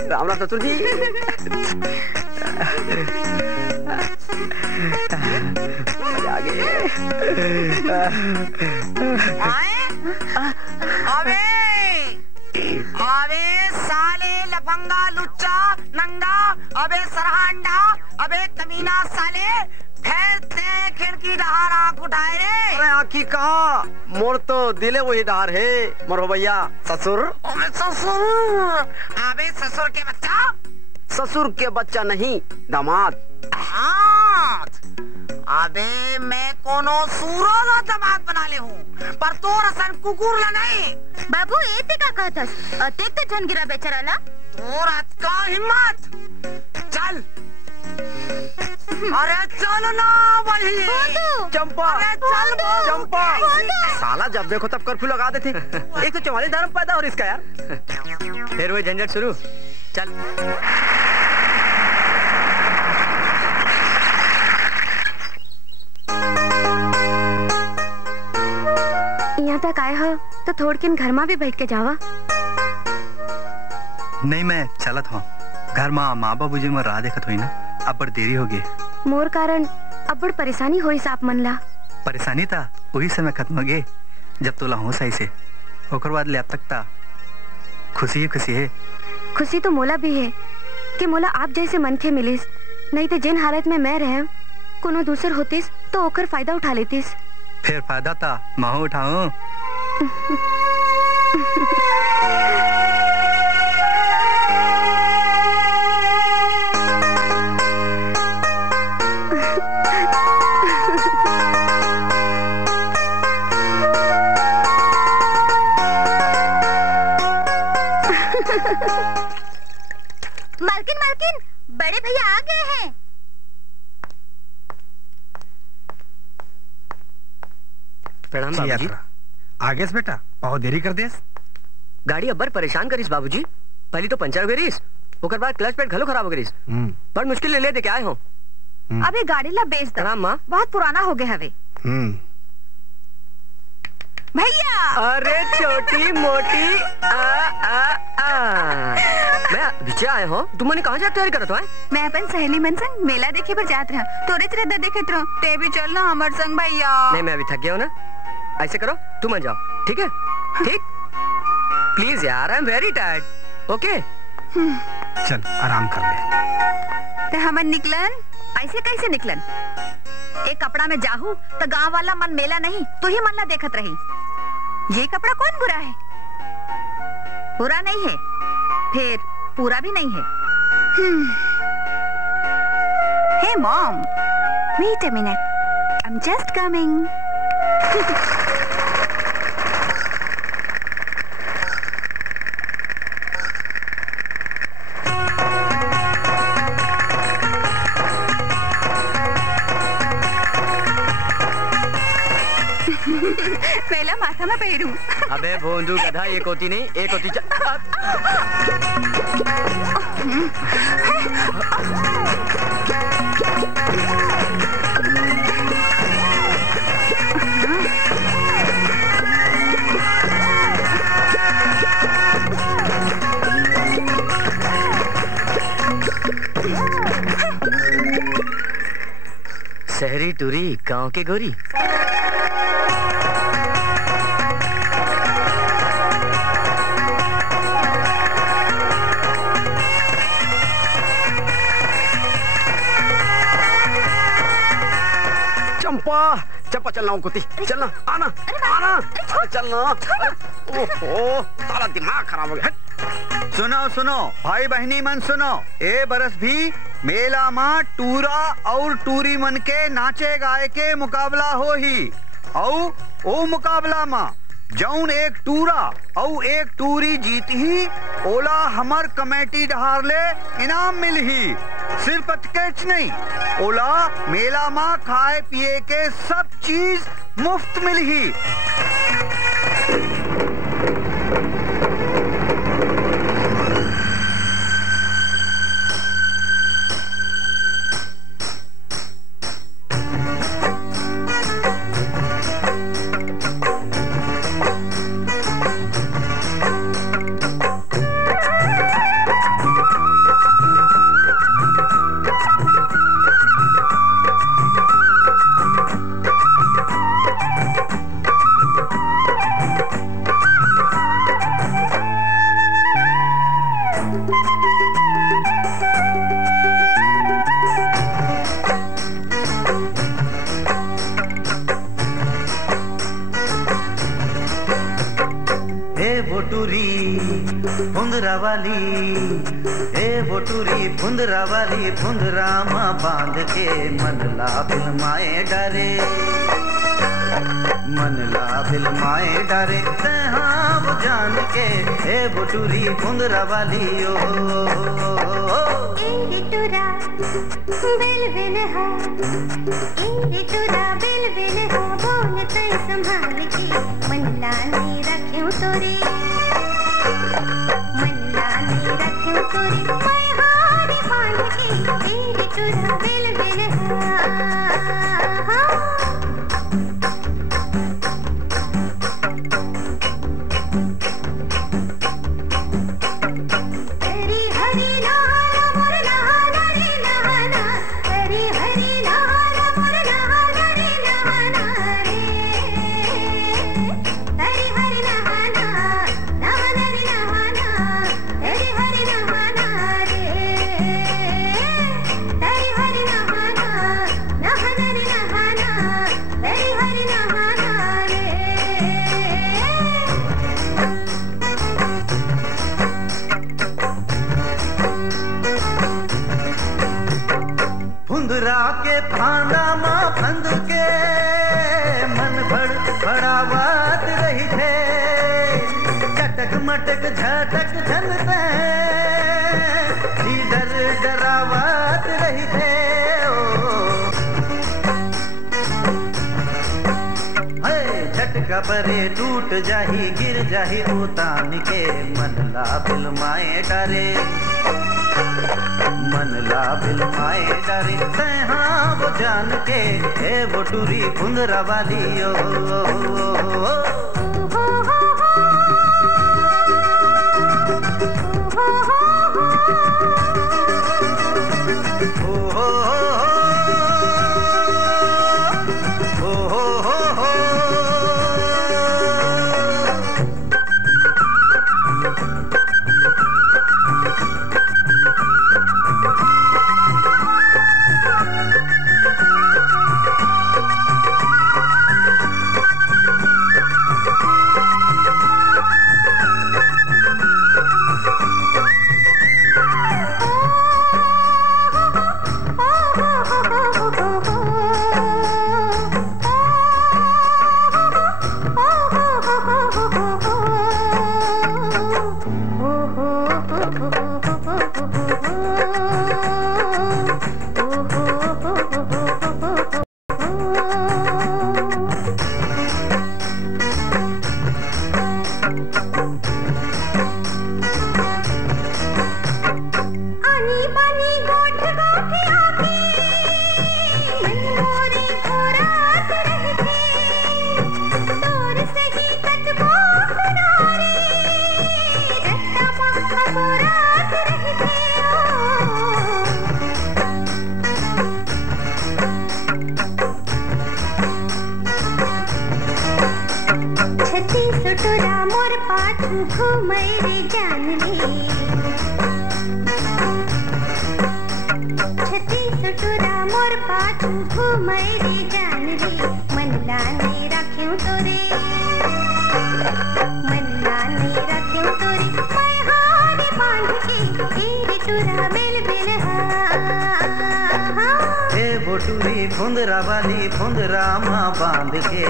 राम राम ससुर जी। अबे साले लफंगा लुच्चा नंगा, अबे सरहांडा, अबे कमीना साले, खैर ते खिड़की डहार आंख उठाए रे। अरे आखी कहा, मोर तो दिले वही डार है मोर भैया ससुर। ससुर? अबे ससुर के बच्चा? ससुर के बच्चा नहीं, दामाद। अबे मैं कोनो सूरो लो दामाद बना ले हूँ, पर तो रसन कुकुर ला नहीं। बाबू एते का कहतस? अते तो झनगिरा बेचारा ला। तोरा का हिम्मत? चल। अरे चल ना भाई। चंपा, अरे चल चंपा। साला जब देखो तब कर्फ्यू लगा देते। एक तो 44 धर्म पैदा और इसका यार। फिर वही झंझट शुरू। चल। यहाँ तक आए हो तो थोड़ किन घर में भी बैठ के जावा। नहीं मैं चलत हूँ घर में माँ बाबू जी में राह देखत हुई ना, अब बड़ देरी हो गई। मोर कारण अब बड़ परेशानी होई साप मन ला। परेशानी था वही समय खत्म हो गए जब तोला होश आई से, ओकर बाद ले अब तक था खुशी ही खुशी है। खुशी तो मोला भी है कि मोला आप जैसे मन के मिलिस, नहीं तो जिन हालत में मैं रहे कोनो दूसर होतीस तो ओकर फायदा उठा लेतीस। फिर फायदा था मैं उठाऊं। मालकिन मालकिन, बड़े भैया आ गए हैं। प्रणाम बाबूजी। आगे से बेटा बहुत देरी कर देस। गाड़ी अब्बर परेशान करीस बाबूजी। पहली तो पंचर हो गरीस, ओकर बाद क्लच प्लेट घलो खराब हो गरीस। बड़ मुश्किल ले दे के आए हो। अबे गाड़ी ला बेच दो। प्रणाम माँ। बहुत पुराना हो गया हवे। भैया। अरे छोटी मोटी मैं पीछे आए हो। तुम मने कहाँ जाके तैयारी करत हो? मैं अपन सहेली मन संग मेला देखे पर जात रहा। तोरे चरदा देखत रहो, ते भी चल ना हमर संग भैया। नहीं मैं अभी थक गया हूँ ना, ऐसे करो तुम मन जाओ, ठीक है? ठीक प्लीज यार, I am very tired. Okay चल आराम कर ले। ते हमन निकलन? ऐसे कैसे निकलन? एक कपड़ा में जाहू तो गांव वाला मन मेला नहीं तो ही मन ला देखत रही। ये कपड़ा कौन बुरा है? बुरा नहीं है, फिर पूरा भी नहीं है। Hey mom, wait a minute, I am just coming. पहला माथा में पहनूं। अबे भोंदू गधा, एक होती नहीं एक होती शहरी टूरी गांव के गोरी। चंपा चलना कुती, चलना, आना आना चलना। ओहो सारा दिमाग खराब हो गया। सुनो सुनो भाई बहनी मन सुनो, ए बरस भी मेला माँ टूरा और टूरी मन के नाचे गाए के मुकाबला हो ही। ओ मुकाबला माँ जौन एक टूरा और एक टूरी जीत ही, ओला हमर कमेटी डहार ले इनाम मिल ही। सिर्फ टिकट नहीं, ओला मेला माँ खाए पिए के सब चीज मुफ्त मिल ही। फुंदरा वाली, ए बोटूरी फुंदरा वाली, फुंदरा माँ बांध के मन ला बिलमाए डरे, मन ला बिलमाए डरे, हाँ वो जान के, ए बोटूरी फुंदरा वाली ओ, ए टुरा बिल बिल हा, ए टुरा बिल बिल हा, बोलते संभाल के मन ला नहीं रखूं तोरे, मन ला नहीं रखूं तोरे, मैं हारी बांध के ए टुरा बिल बिल हा। फुंदरा के फांदा माँ फंद के मन भड़ावात रही थे, चटक मटक झटक झनते इधर डरावात रही थे, झटका परे टूट जाही गिर जाही उतान के मन ला बिलमाए डरे, मन ला बिलमाए डरे, हाँ वो जान के, ए बोटूरी फुंदरा वाली ओ, बोटूरी फुंदरा वाली, फुंदरा माँ बांध के,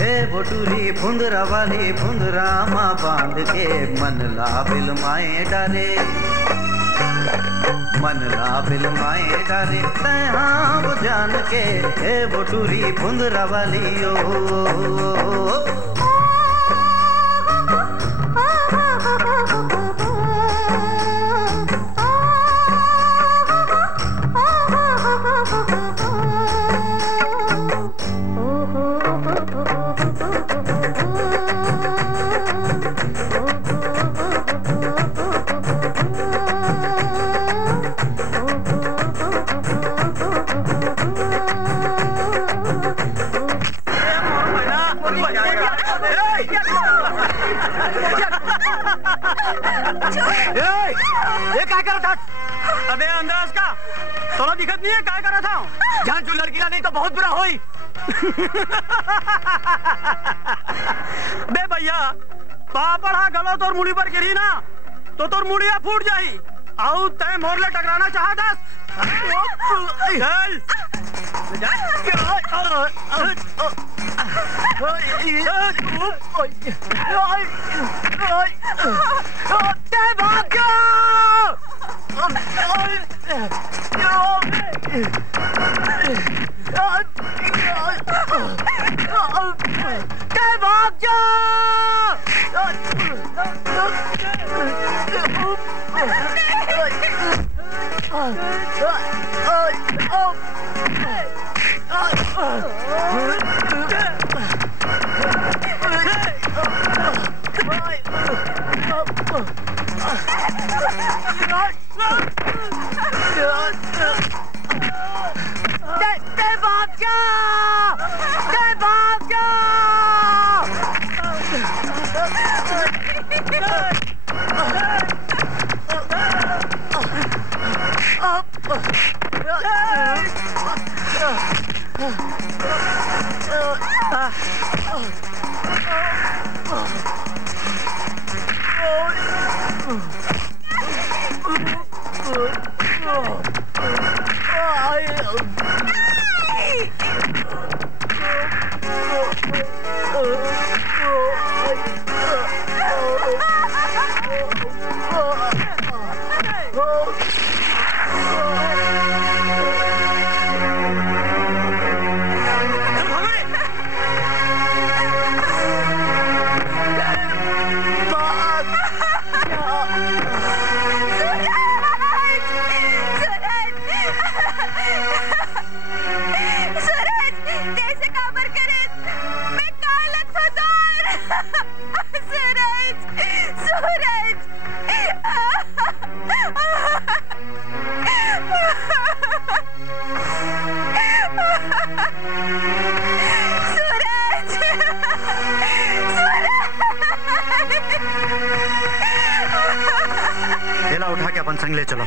हे बोटूरी फुंदरा वाली, फुंदरा माँ बांध के मन ला बिलमाए डरे, मन ला बिलमाए डरे, हाँ वो जान के, हे बोटूरी फुंदरा वाली ओ, ये क्या कर रहा था? अबे अंदाज का थोड़ा दिक्कत नहीं है, क्या कर रहा था? जान जो लड़की नहीं तो बहुत बुरा होई। बे भैया पापड़ हा गलो तोर मुड़ी पर गिरी ना तो तोर मुड़िया फूट जाई। आउ तय मोरले टकराना चाहता चल उठा के अपन संग ले चलो।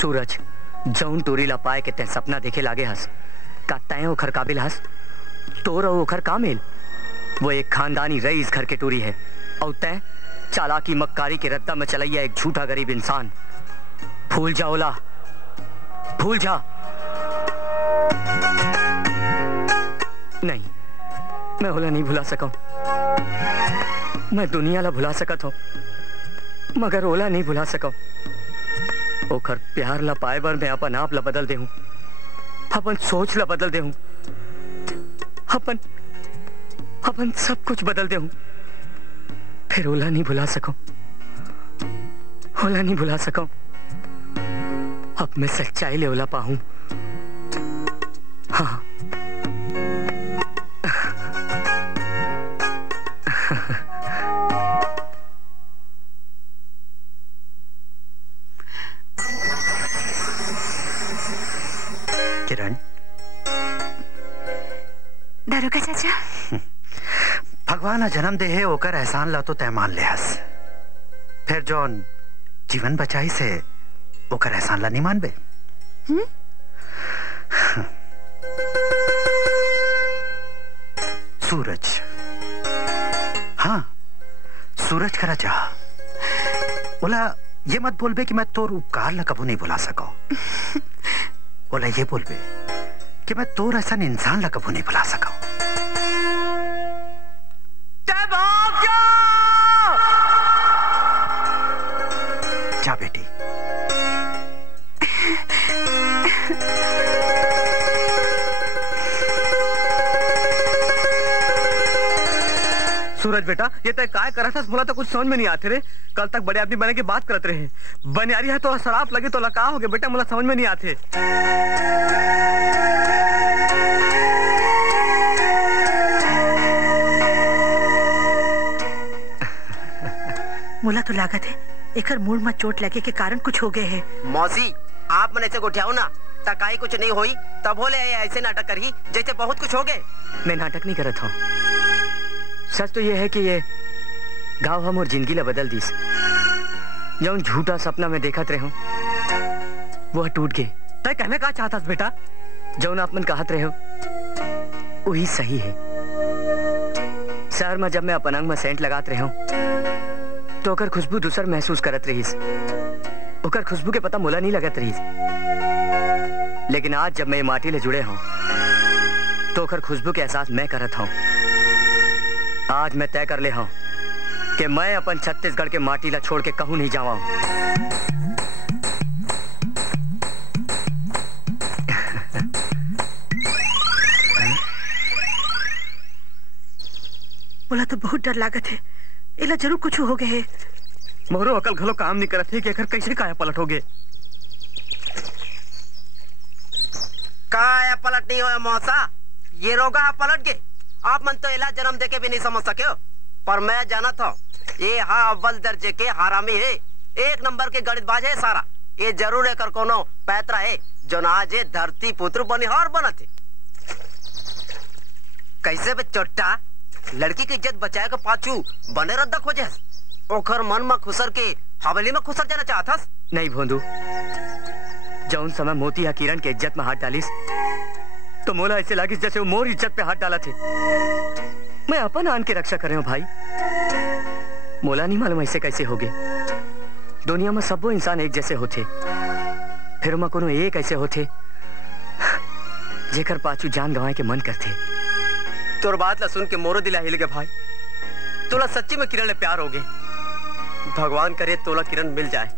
सूरज जौन टूरीला पाए के तै सपना देखे लागे हस का तय ओखर काबिल हस तोर और ओखर कामिल। वो एक खानदानी रईस घर के टूरी है और तय चालाकी मक्कारी के रद्दा में चलैया एक झूठा गरीब इंसान। भूल जा ओला, भूल जा। नहीं, मैं ओला नहीं भुला सका। मैं दुनिया ला भुला सकत हूँ मगर ओला नहीं भुला सका। ओखर प्यार ला पाए बर मैं अपन आप ला बदल दे हूं, अपन सोच ला बदल दे हूं, अपन अपन सब कुछ बदल दे हूं, फिर ओला नहीं भुला सको, ओला नहीं भुला सको। अब मैं सच्चाई ले ओला पाऊं। हाँ किरण, दारोगा चाचा, भगवान जन्म दे है ओकर एहसान ला तो तय मान ले हस, फिर जौन जीवन बचाई से ओकर एहसान ला नहीं मान बे। सूरज, हाँ सूरज करा चाह। ओला ये मत बोलबे कि मैं तोर उपकार ला कबू नहीं भुला सको। ओला ये बोलबे कि मैं तोर ऐसा इंसान ला कबू नहीं भुला सका। जा बेटी। सूरज बेटा, ये तय काय करा था बोला तो कुछ समझ में नहीं आते रे। कल तक बड़े आदमी बने की बात करते रहे, बनियारी है तो शराब लगे तो लका हो गए बेटा, मुझे समझ में नहीं आते। मुला तो लागत है एकर मूड में चोट लगे के कारण कुछ हो गए है। मौसी आप मन ऐसे गोठियाओ ना, तकाई कुछ नहीं होई तब बोले ऐसे नाटक करी जैसे बहुत कुछ हो गए। मैं नाटक नहीं करत हूँ, सच तो ये है कि ये गाँव हम और जिंदगी ला बदल दीस। जो झूठा सपना में देखत रहे हो वो टूट गए। तय कहने का चाहता बेटा? जो आप मन कहत रहे हो वही सही है। शहर में जब मैं अपन अंग में सेंट लगात रहे हूँ तो ओकर खुशबू दूसर महसूस करत रहीस, ओकर खुशबू के पता मोला नहीं लगत रहीस। लेकिन आज जब मैं माटी ले जुड़े हूँ तो ओकर खुशबू के एहसास मैं करत हूँ। आज मैं तय कर ले हूँ कि मैं अपन छत्तीसगढ़ के माटी ला छोड़ के कहूँ नहीं जावा। बोला तो बहुत डर लागत है, इला जरूर कुछ हो गए है। मोहरो अकल घलो काम नहीं करत है कि आखिर कैसे काया पलट हो गए। काया पलट नहीं होया मौसा, ये रोगा पलट गए। आप मन तो इला जन्म देके भी नहीं समझ सके हो, पर मैं जाना था ये अव्वल दर्जे के हरामी है, एक नंबर के गणितबाज है सारा। ये जरूर है कर कोनो पैतरा है जो आज धरती पुत्र बनिहार बनते। कैसे बे चोट्टा लड़की की इज्जत बचाए के पाछू बने रद्दा खोजे, ओखर मन में खुसर के हवेली में खुसर जाना चाहता। नहीं भोंदू, जौन समय मोती या किरण के इज्जत में हाथ डालिस तो मोला ऐसे लागिस जैसे वो मोर इज्जत पे हाथ डाला थे। मैं अपन आन के रक्षा कर रहे हूँ भाई, मोला नहीं मालूम ऐसे कैसे हो गए। दुनिया में सबो इंसान एक जैसे होते, फिर मैं कोनो एक ऐसे होते जेकर पाछू जान गंवाए के मन करते। तोर बात ला सुन के मोरो दिला हिल गए भाई, तोला सच्ची में किरण ले प्यार हो गए। भगवान करे तोला किरण मिल जाए।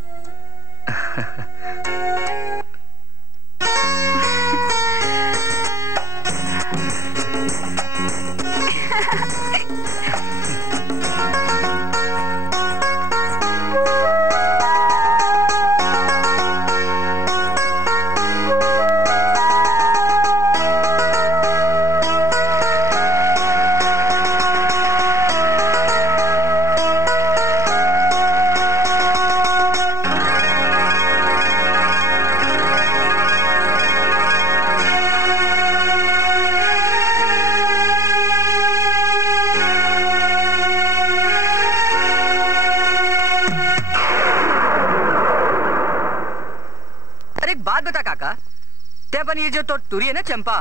ये जो तो टूरी है ना चंपा,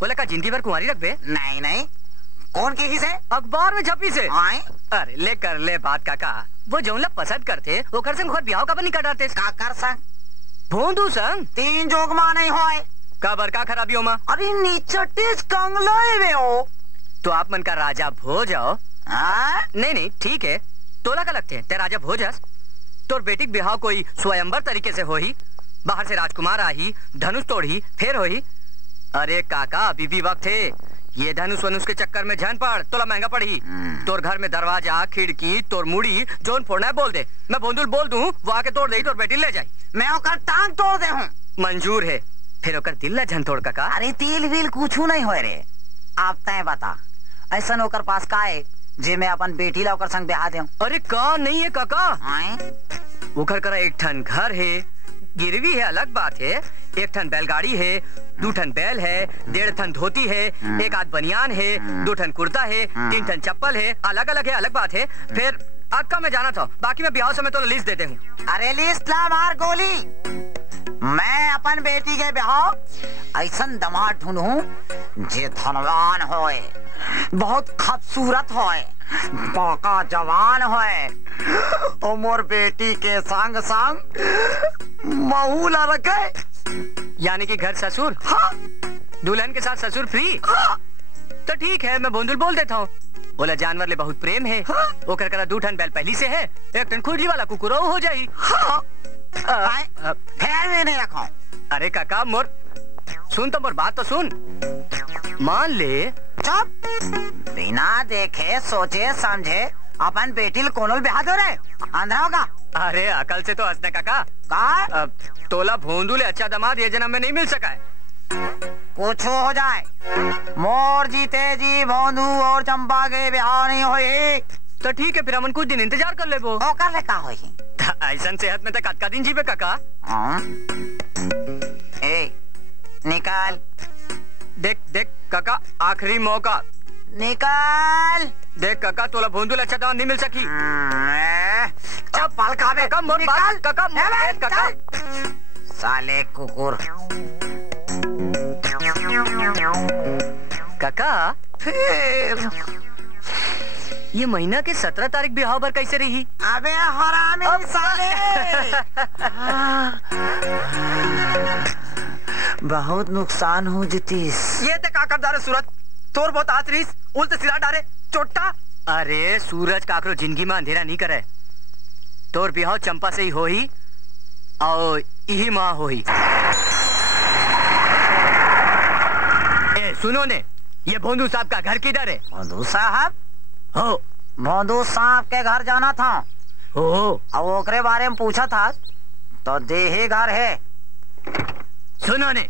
बोले का जिंदगी भर कुंवारी रख बे? नहीं नहीं, कौन की से? अखबार में छपी से। आए? अरे ले कर ले बात काका, वो जौनला पसंद करते वो कर संग ब्याह का बनी कटाते। का कर संग? भोंदू संग। तीन जोग मां नहीं होए। का बर का खराबियों मां? अरे नीचटेज कंगलोए वे हो। तो आप मन का राजा भो जाओ। नहीं नहीं ठीक है, तोला का लगते हैं ते राजा भो जास। तोर बेटी ब्याह कोई स्वयंवर तरीके से हो ही, बाहर से राजकुमार आही, धनुष तोड़ी फिर होई। अरे काका अभी भी वक्त है, ये धनुष वनुष के चक्कर में जान पड़ तोला महंगा पड़ी। तोर घर में दरवाजा खिड़की तोर मुड़ी जोन फोड़ना है बोल दे, मैं भोंदुल बोल दूं वो आके तोड़ दे तोर बेटी ले जाए। मैं ओकर टांग तोड़ दे हूँ। मंजूर है, फिर ओकर दिल ला झन तोड़ काका। अरे तिल विल कुछ नहीं हो रे, आप तय बता ऐसा ओकर पास का है जे मैं अपन बेटी ला ओकर संग ब्याह दे। अरे का नहीं है काका, ओकर करा एक ठन घर है, गिरवी है अलग बात है, एक ठन बैलगाड़ी है, 2 ठन बैल है, 1.5 ठन धोती है, 1 आध बनियान है, 2 ठन कुर्ता है, 3 ठन चप्पल है, अलग अलग है अलग बात है। फिर अक्का में जाना था, बाकी मैं ब्याह समय तो लिस्ट देते हूँ। अरे लिस्ट ला मार गोली, मैं अपन बेटी के ब्याह ऐसा दमाद ढूंढूं जे धनवान होए, बहुत खूबसूरत होए, बाका जवान होए, और मोर बेटी के संग संग महूला रखे। यानी कि घर ससुर? हाँ। दुल्हन के साथ ससुर फ्री? हाँ। तो ठीक है, मैं भोंदुल बोल देता हूँ। बोला जानवर ले बहुत प्रेम है। हाँ। वो कर करा 2 ठन बैल पहली से है, 1 ठन खुजली वाला कुकुरो हो जाई। हाँ। फिर भी नहीं रखो। अरे काका मोर सुन तो मोर बात तो सुन। मान ले चुप। बिना देखे सोचे समझे अपन बेटी कोनोल ब्याह दो रे, आंध्रा होगा। अरे अकल से तो हंसने काका। का तोला भोंदूले अच्छा दामाद ये जन्म में नहीं मिल सका है। कुछ हो जाए, मोर जीते जी भोंदू और चंपा के ब्याह नहीं होई। तो ठीक है, फिर हम कुछ दिन इंतजार कर ले वो। कर ले का होई। ऐसा सेहत में तक का दिन जीवे काका। ए निकाल। देख देख काका, आखिरी मौका। निकाल। देख काका, तोला भोंदूले अच्छा दामाद नहीं मिल सकी। चप्पल खावे। काका साले कुकुर। काका फिर ये महीना के 17 तारीख ब्याह पर कैसे रही? अबे हरामी साले। बहुत नुकसान हो जतीस। ये ते का कर डारे सूरज, तोर बहुत आतरीस उल्टे सिरा डारे चोटा। अरे सूरज काकरो जिंदगी में अंधेरा नहीं करे। तोर ब्याह चंपा से ही हो ही और यही माँ हो ही। सुनो ने, ये भोंदू साहब का घर किधर है? भोंदू साहब हो, भोंदू साहब के घर जाना था। हो और ओकरे बारे में पूछा था तो देही घर है। सुनो ने,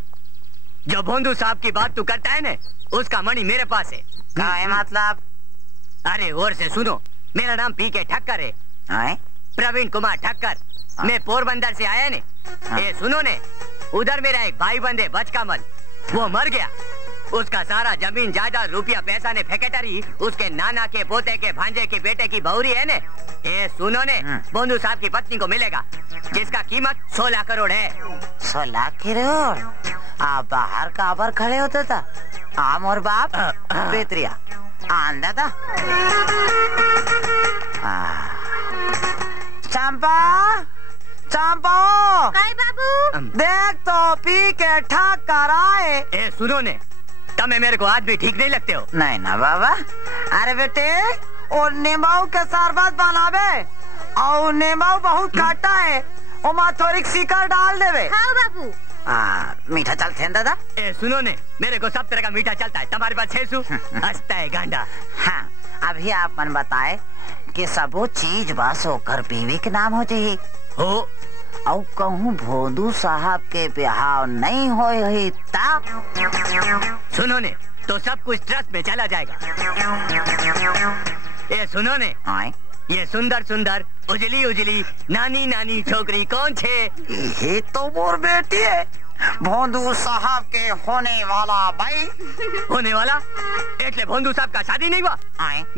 जो भोंदू साहब की बात तू करता है ने, उसका मणि मेरे पास है। क्या है मतलब? अरे और से सुनो, मेरा नाम पीके ठक्कर है, प्रवीण कुमार ठक्कर। मैं पोरबंदर से आया ने। ये सुनो ने, उधर मेरा एक भाई बंदे बचकामल, वो मर गया। उसका सारा जमीन जायदाद रुपया पैसा ने फेकेटरी उसके नाना के पोते के भांजे के बेटे की बहुरी है ने। ये सुनो ने, भोंदू साहब की पत्नी को मिलेगा, जिसका कीमत 16 करोड़ है। 16 करोड़? आप बाहर काबर खड़े होते था? आम और बाप बेतरिया आंदा था। चंपा चंपा बाबू देख तो पी के ठक कर आए। ए सुनो ने, तमें मेरे को आज भी ठीक नहीं लगते हो। नहीं ना बाबा। अरे बेटे, और नींबू के शरबत बनावे और नींबू बहुत काटा है, उमा थोड़ी सीकर डाल देवे। हाँ बाबू। मीठा चलते हैं दादा। ए सुनो ने, मेरे को सब तरह का मीठा चलता है, तुम्हारे पास है सु? हंसता है गांडा। हाँ, अभी आप मन बताए कि सबो चीज बस होकर बीवी के नाम हो जाये हो, और कहूँ भोंदू साहब के ब्याह नहीं होए ता? सुनो ने, तो सब कुछ ट्रस्ट में चला जाएगा। ये सुनो ने, ये सुंदर सुंदर उजली उजली नानी नानी छोकरी कौन छे? ये तो मोर बेटी है, भोंदू साहब के होने वाला भाई। होने वाला? એટલે भोंदू साहब का शादी नहीं हुआ?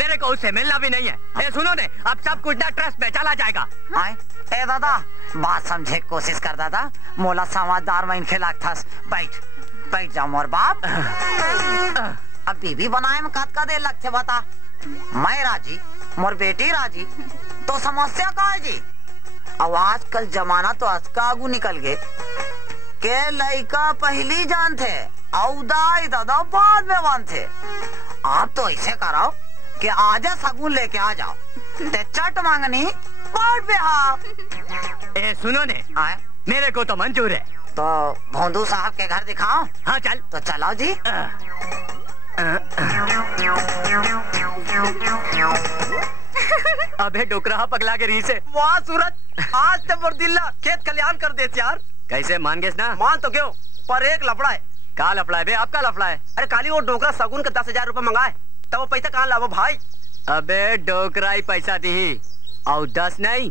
मेरे को उससे मिलना भी नहीं है। ये सुनो ने, अब सब कुछ ना ट्रस्ट में चला जाएगा। ए दादा, बात समझे कोशिश कर दादा, मोला समाजदार में इनके लागता। बैठ बैठ जाओ मोर बाप। अब बीबी बनाए में कद का देर लगते बता। मैं राजी, मोर बेटी राजी, तो समस्या का है जी? अब आजकल जमाना तो असका आगू निकल गए के लड़का पहली जान थे और दाई दादा बाद में वन थे। आप तो ऐसे कराओ कि आजा सगुन लेके आ जाओ, ते चट मांगनी बाट ब्याह। ए सुनो ने, मेरे को तो मंजूर है। तो भोंदू साहब के घर दिखाओ। हाँ चल। तो चलो जी। अबे डोकरा पगला के री से। वाह सूरज, आज तो बरदिल्ला खेत कल्याण कर देते यार। कैसे मान गए ना? मान तो क्यों, पर एक लफड़ा है। का लफड़ा है बे? आपका लफड़ा है? अरे काली वो डोकरा सगुन का 10,000 रुपए मंगाए, तब वो पैसा कहाँ लावो भाई? अबे डोकरा ही पैसा दी और 10 नहीं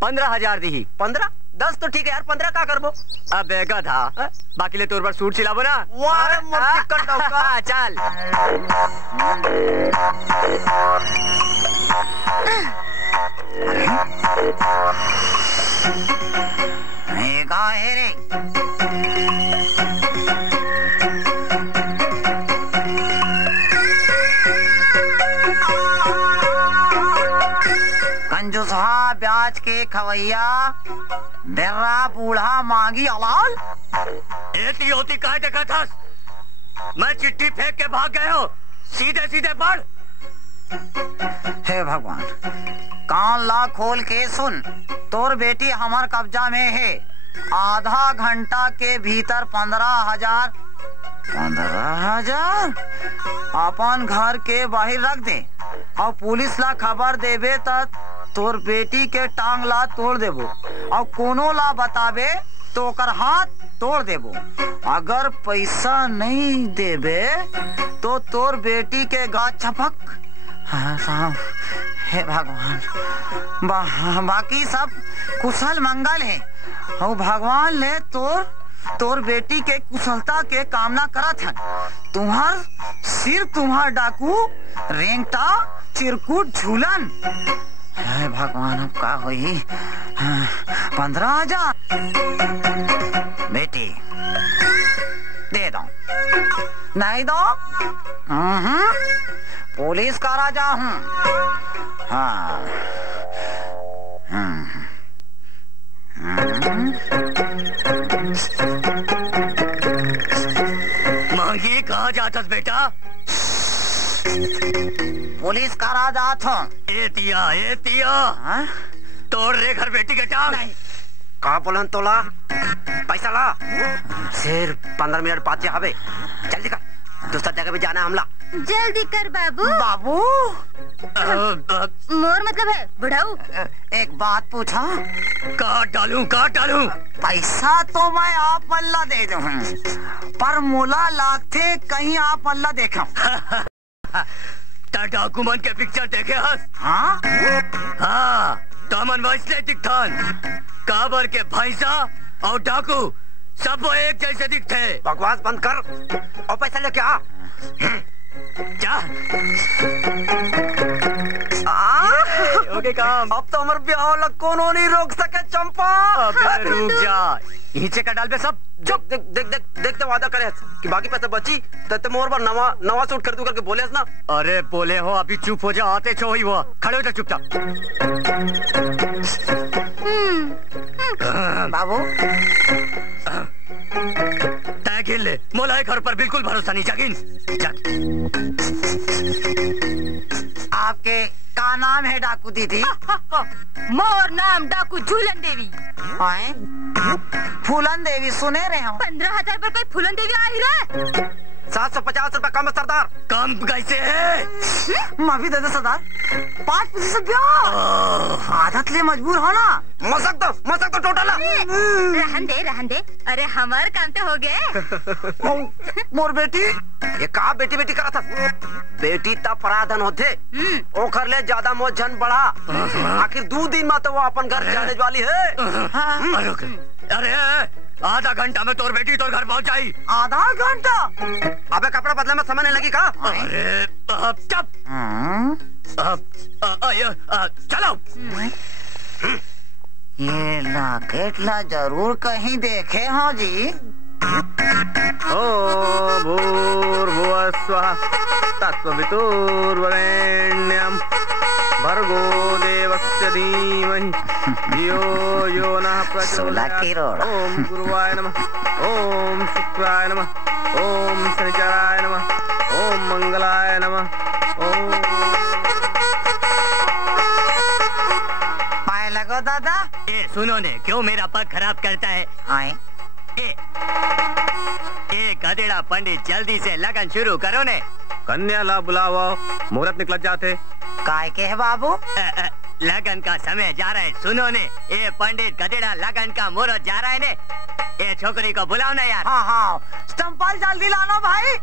15,000 दी। 15? 10 तो ठीक है यार, 15 का करबो? अबे गधा, बाकी ले तोर पर सूट सिलाबो ना। चल। कंजूसहा ब्याज के खवैया डेरा बूढ़ा मांगी अलाल। ऐसी होती कहा देखा था? मैं चिट्ठी फेंक के भाग गए हो, सीधे सीधे बढ़। हे भगवान, कान ला खोल के सुन, तोर बेटी हमार कब्जा में है। आधा घंटा के भीतर 15,000 15,000 अपन घर के बाहर रख दे और पुलिस ला खबर देबे त तोर बेटी के टांग ला तोड़ देबो और कोनो ला बताबे तो ओकर हाथ तोड़ देबो। अगर पैसा नहीं देबे तो तोर बेटी के गाछ छपक। हाँ साहब, हे भगवान, बाकी सब कुशल मंगल है और भगवान ले तोर बेटी के कुशलता के कामना करत है। तुम्हार सिर तुम्हार डाकू रेंगटा चिरकुट झूलन। हे भगवान, अब का होई? 15,000 बेटी दे दो, नहीं दो पुलिस का राजा हूँ। हाँ मांगी कहाँ जाता बेटा? पुलिस का राजा था। ए तिया तोड़ रे घर बेटी के टांग। कहा बोलन तोला पैसा ला। सिर्फ 15 मिनट बाद हवे। जल्दी कर, दूसरा जगह भी जाना हमला। जल्दी कर बाबू। बाबू मोर मतलब है बुढ़ाऊ। एक बात पूछा? काट डालूं? पैसा तो मैं आप मल्ला दे दूं, पर मोला लागते कहीं आप मल्ला देखा। डॉक्यूमेंट के पिक्चर देखे हस? हाँ तमन वैसले दिखथन। काबर के भैंसा और डाकू सब वो एक जैसे दिखते। बकवास बंद कर और पैसा लेके आ। जा ओके काम। अब तो हमारे ब्याह लग कोनो नहीं रोक सके चंपा। रुक जा, नीचे का डाल पे सब। देखते वादा करे कि बाकी पैसा बची तो मोर बार नवा सूट खरीदू करके बोले ना। अरे बोले हो, अभी चुप हो जा। आते छो ही वो खड़े हो जा चुपचाप। बाबू तय खेल ले, मोला घर पर बिल्कुल भरोसा नहीं। जागिन आपके का नाम है डाकू दीदी? मोर नाम डाकू झूलन देवी। फूलन देवी सुने रहे हो? 15,000 पर कोई फूलन देवी आई रहा? 750 रुपए कम सरदार। कम कैसे है? माफी दे दो सरदार, 5% ब्याह। आदत ले मजबूर हो ना। मसक दो टोटल। रहन दे। अरे हमार काम तो हो गए। मोर बेटी ये कहा बेटी करा था? बेटी तब पराधन होते ओखर ले ज्यादा मोह जन बढ़ा। आखिर 2 दिन में तो वो अपन घर जाने वाली है। अरे आधा घंटा में तोर बेटी तोर घर पहुंच जाई। आधा घंटा? अबे कपड़ा बदले में समय नहीं लगी का? अरे चलो। ये लॉकेट ला जरूर कहीं देखे हो जी। ओम भूर्भुवः स्वः तत्सवितुर्वरेण्यं भर्गो देवस्य धीमहि धियो यो नः प्रचोदयात्। ओम गुरुवाय नमः, ओम शुक्राय नमः, ओम शनिचराय नमः, ओम मंगलाय नमः, ओम। पाए लगो दादा। ए सुनो ने, क्यों मेरा पग खराब करता है? आए ए गधेड़ा पंडित, जल्दी से लगन शुरू करो ने। कन्या ला बुलाओ, मुहूर्त निकल जाते। काय के है बाबू? लगन का समय जा रहा है, सुनो ने। ए पंडित गधेड़ा, लगन का मुहूर्त जा रहा है ने। ए छोकरी को बुलाओ ना यार। हाँ स्टम्पर जल्दी लाना भाई।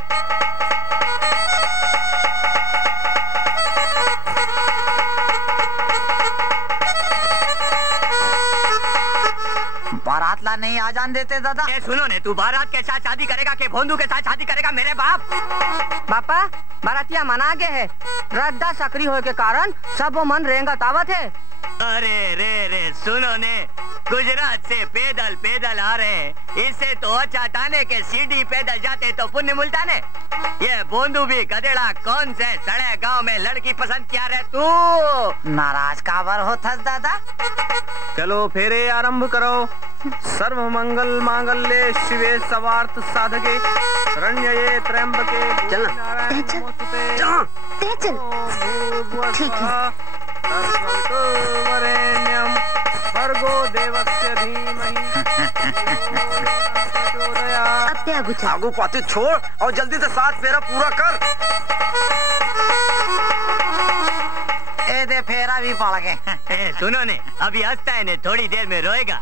बारात ला नहीं आ जान देते दादा। ए सुनो ने, तू बारात के साथ शादी करेगा कि भोंदू के साथ शादी करेगा मेरे बाप? पापा बारातिया मना के है, रद्दा सक्री होए के कारण सब मन रेंगा तावत है। अरे रे सुनो ने, गुजरात से पैदल आ रहे, इससे तो अच्छा ताने के सीढ़ी पैदल जाते तो पुण्य मिलता ने। ये बोंदू भी गधेड़ा कौन से सड़े गांव में लड़की पसंद किया रे तू? नाराज काबर होता दादा? चलो फेरे आरंभ करो। सर्व मंगल मांगल्ये शिवे सर्वार्थ साधके शरण्ये त्र्यंबके चल वरेण्यम भर्गो देवस्य धीमहि आगू पाती छोड़ और जल्दी से 7 फेरा पूरा कर। ए दे फेरा भी पड़ गए। सुनो ने, अभी हंसता है ने, थोड़ी देर में रोएगा।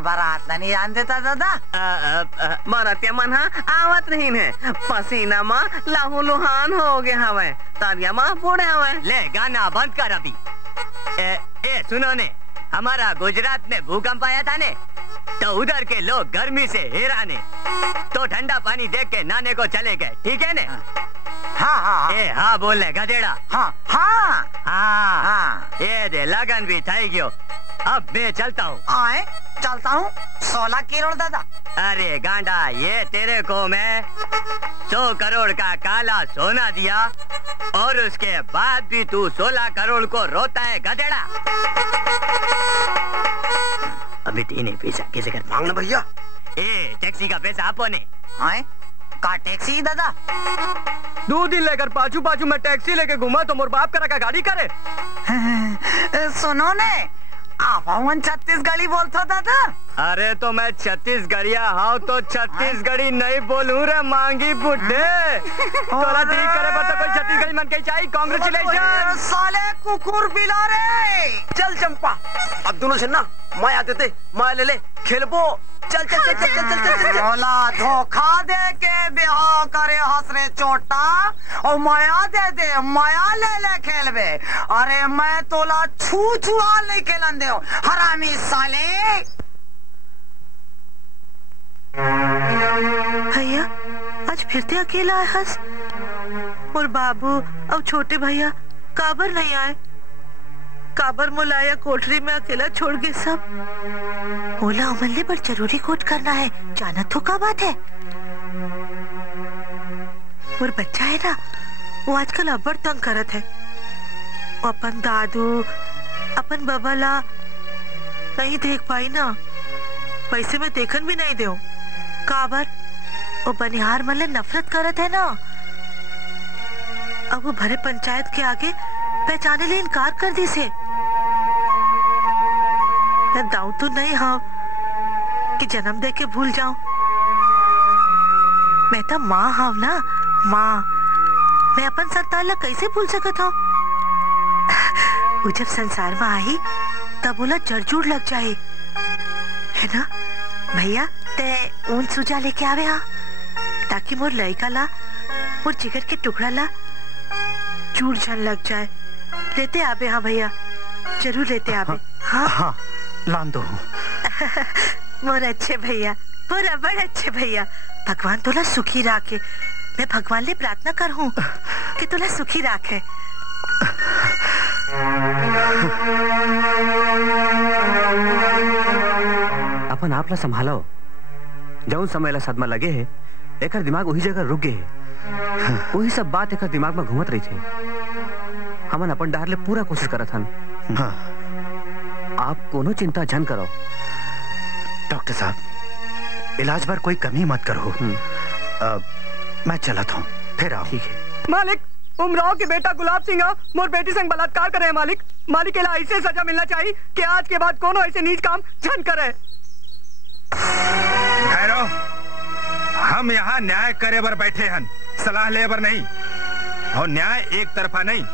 बारात नहीं आन देता दादा। बारातिया मन आवत नहीं है, पसीना माँ लाहू लुहान हो गया हवे, तारिया माँ बूढ़े हवे। ले गाना बंद कर अभी। सुनो ने, हमारा गुजरात में भूकंप आया था ने, तो उधर के लोग गर्मी से हैरान है, तो ठंडा पानी देख के नहाने को चले गए, ठीक है ने? हाँ। हाँ बोल ले गधेड़ा। हाँ। ये दे लगन भी थई गयो, अब मैं चलता हूँ। चलता हूँ 16 करोड़ दादा। अरे गांडा, ये तेरे को मैं 100 करोड़ का काला सोना दिया और उसके बाद भी तू 16 करोड़ को रोता है गधेड़ा। अभी 3 पैसा कैसे कर मांगना भैया? टैक्सी का पैसा आपो ने। का टैक्सी दादा? 2 दिन लेकर पाछू में टैक्सी लेके घुमा तो मोर बाप करा का गाड़ी करे। सुनो ने, आप 36गढ़ी बोलते दादा? अरे तो मैं 36गढ़िया हाँ तो 36गढ़ी नहीं बोलूं रे मांगी बुड्ढे। तोरा ठीक करे बता कोई 36गढ़ी मन के चाहिए। कांग्रेचुलेशन साले कुकुर बिला रे। चल चंपा, अब दोनों से ना माया देते, माया ले ले, खेलबो। चल चल चल चल चल चल चल। बोला धोखा दे के ब्याह करे हंसरे चोटा और माया दे दे, माया ले ले खेलबे। अरे मैं तोला छुआ नहीं खेलन दे हरामी साले। भैया आज फिर से अकेला है हंस, और बाबू और छोटे भैया काबर नहीं आए। काबर मुलाया कोठरी में अकेला छोड़ के सब। ओला अमल्ले पर जरूरी कोट करना है, जाना तो का बात है। और बच्चा है ना, वो आजकल अब्बड़ तंग करत है। अपन दादू अपन बबला नहीं देख पाई ना, पैसे में देखन भी नहीं दो। काबर वो बनिहार मल्ले नफरत करत है ना। अब वो भरे पंचायत के आगे पहचाने ले इनकार कर दी से। मैं दाऊ तो नहीं हाँ कि जन्म दे के भूल जाऊं। मैं तो माँ हाँ ना, माँ। मैं अपन संतान कैसे भूल सकता हूँ? वो जब संसार में आई तब बोला जड़जूड़ लग जाए, है ना भैया? ते ऊन सुजा लेके आवे हाँ, ताकि मोर लड़का ला, मोर जिगर के टुकड़ा ला चूड़ झन लग जाए। लेते आवे हाँ भैया, जरूर लेते आवे। हाँ लान दो। मोर अच्छे भैया, मोर बड़ अच्छे भैया। भगवान तोला सुखी राखे। मैं भगवान ले प्रार्थना कर हूँ कि तोला सुखी राखे। अपन आप ला संभालो, जौन समय ला सदमा लगे है, एकर दिमाग वही जगह रुक गए है। वही सब बात एकर दिमाग में घूमत रही थे। हमन अपन डार ले पूरा कोशिश करत हन। आप कोनो चिंता जन करो। डॉक्टर साहब, इलाज पर कोई कमी मत करो। मैं चलता हूँ, फिर आओ। ठीक है। मालिक, उमराव के बेटा गुलाब सिंह मोर बेटी संग बलात्कार करे। मालिक, मालिक के लिए ऐसे सजा मिलना चाहिए कि आज के बाद कोनो ऐसे नीच काम जन करे। खैरो, हम यहाँ न्याय करे बर बैठे हन, सलाह ले बर नहीं। और न्याय एक तरफा नहीं,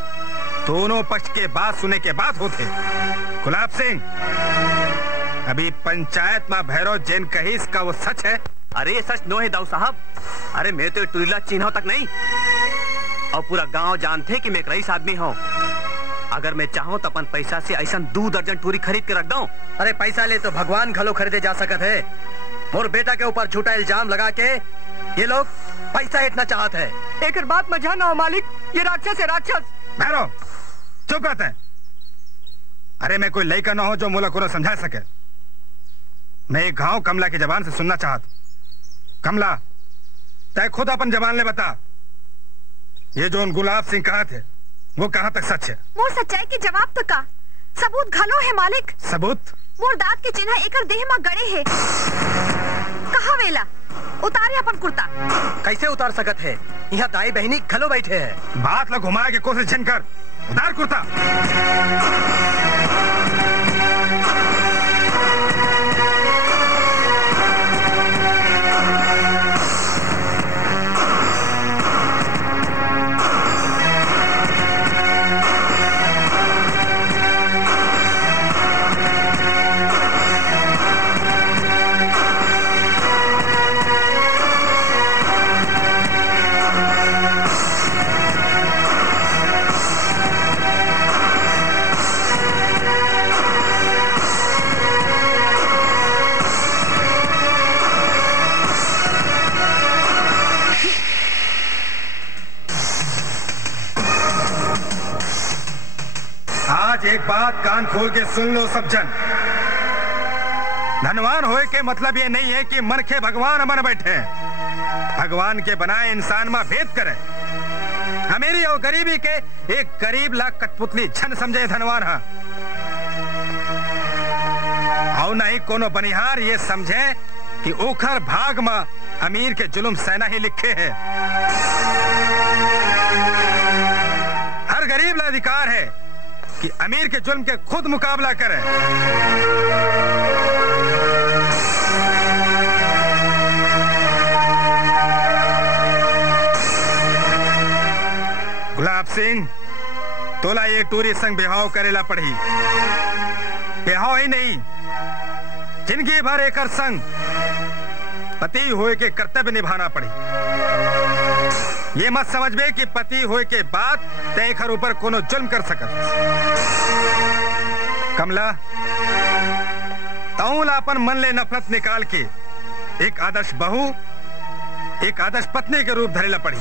दोनों पक्ष के बात सुने के बाद होते। गुलाब सिंह, अभी पंचायत में भैरव जैन कही इसका वो सच है? अरे ये सच नो है दाऊ साहब। अरे मैं तो टुरीला चिन्ह तक नहीं, और पूरा गांव जानते कि मैं एक रईस आदमी हूँ। अगर मैं चाहूँ तो अपन पैसा से ऐसा 2 दर्जन टूरी खरीद के रख दूं। अरे पैसा ले तो भगवान घलो खरीदे जा सकत है। मोर बेटा के ऊपर झूठा इल्जाम लगा के ये लोग पैसा इतना चाहत है। एक बात में जाना हो मालिक, ये राक्षस है, राक्षस। भैरव चुप रहते हैं। अरे मैं कोई लड़का न हो जो मुला को समझा सके। मैं एक गाँव कमला की जबान से सुनना चाहत। कमला, तय खुद अपन जबान ले बता, ये जो गुलाब सिंह कहा थे वो कहाँ तक सच है? मोर सच्चाई के जवाब तक का सबूत घलो है मालिक। सबूत? मोर दांत के चिन्ह एकर देह में गड़े है। कहा वेला उतारे अपन कुर्ता। कैसे उतार सकत है? यहाँ दाई बहनी घलो बैठे हैं। बात लो घुमाए के कोशिश झन कर। उतार कुर्ता। बात कान खोल के सुन लो सब जन। धनवान होए के मतलब ये नहीं है कि मन के भगवान मन बैठे। भगवान के बनाए इंसान में भेद करे। अमीरी और गरीबी के एक गरीब ला कठपुतली छन समझे धनवान हा। और नहीं कोनो बनिहार ये समझे कि ओखर भाग में अमीर के जुल्म सहना ही लिखे है। हर गरीब ला अधिकार है कि अमीर के जुल्म के खुद मुकाबला करे। गुलाब सिंह, तोला ये टूरी संग बिहाव करेला पड़ी। बिहाव ही नहीं, जिंदगी भर एक संग पति होए के कर्तव्य निभाना पड़ी। ये मत समझबे कि पति होए के बाद तय घर ऊपर कोनो जुल्म कर सकत। कमला, तौला अपन मन ले नफरत निकाल के एक आदर्श बहू, एक आदर्श पत्नी के रूप धरेला पड़ी।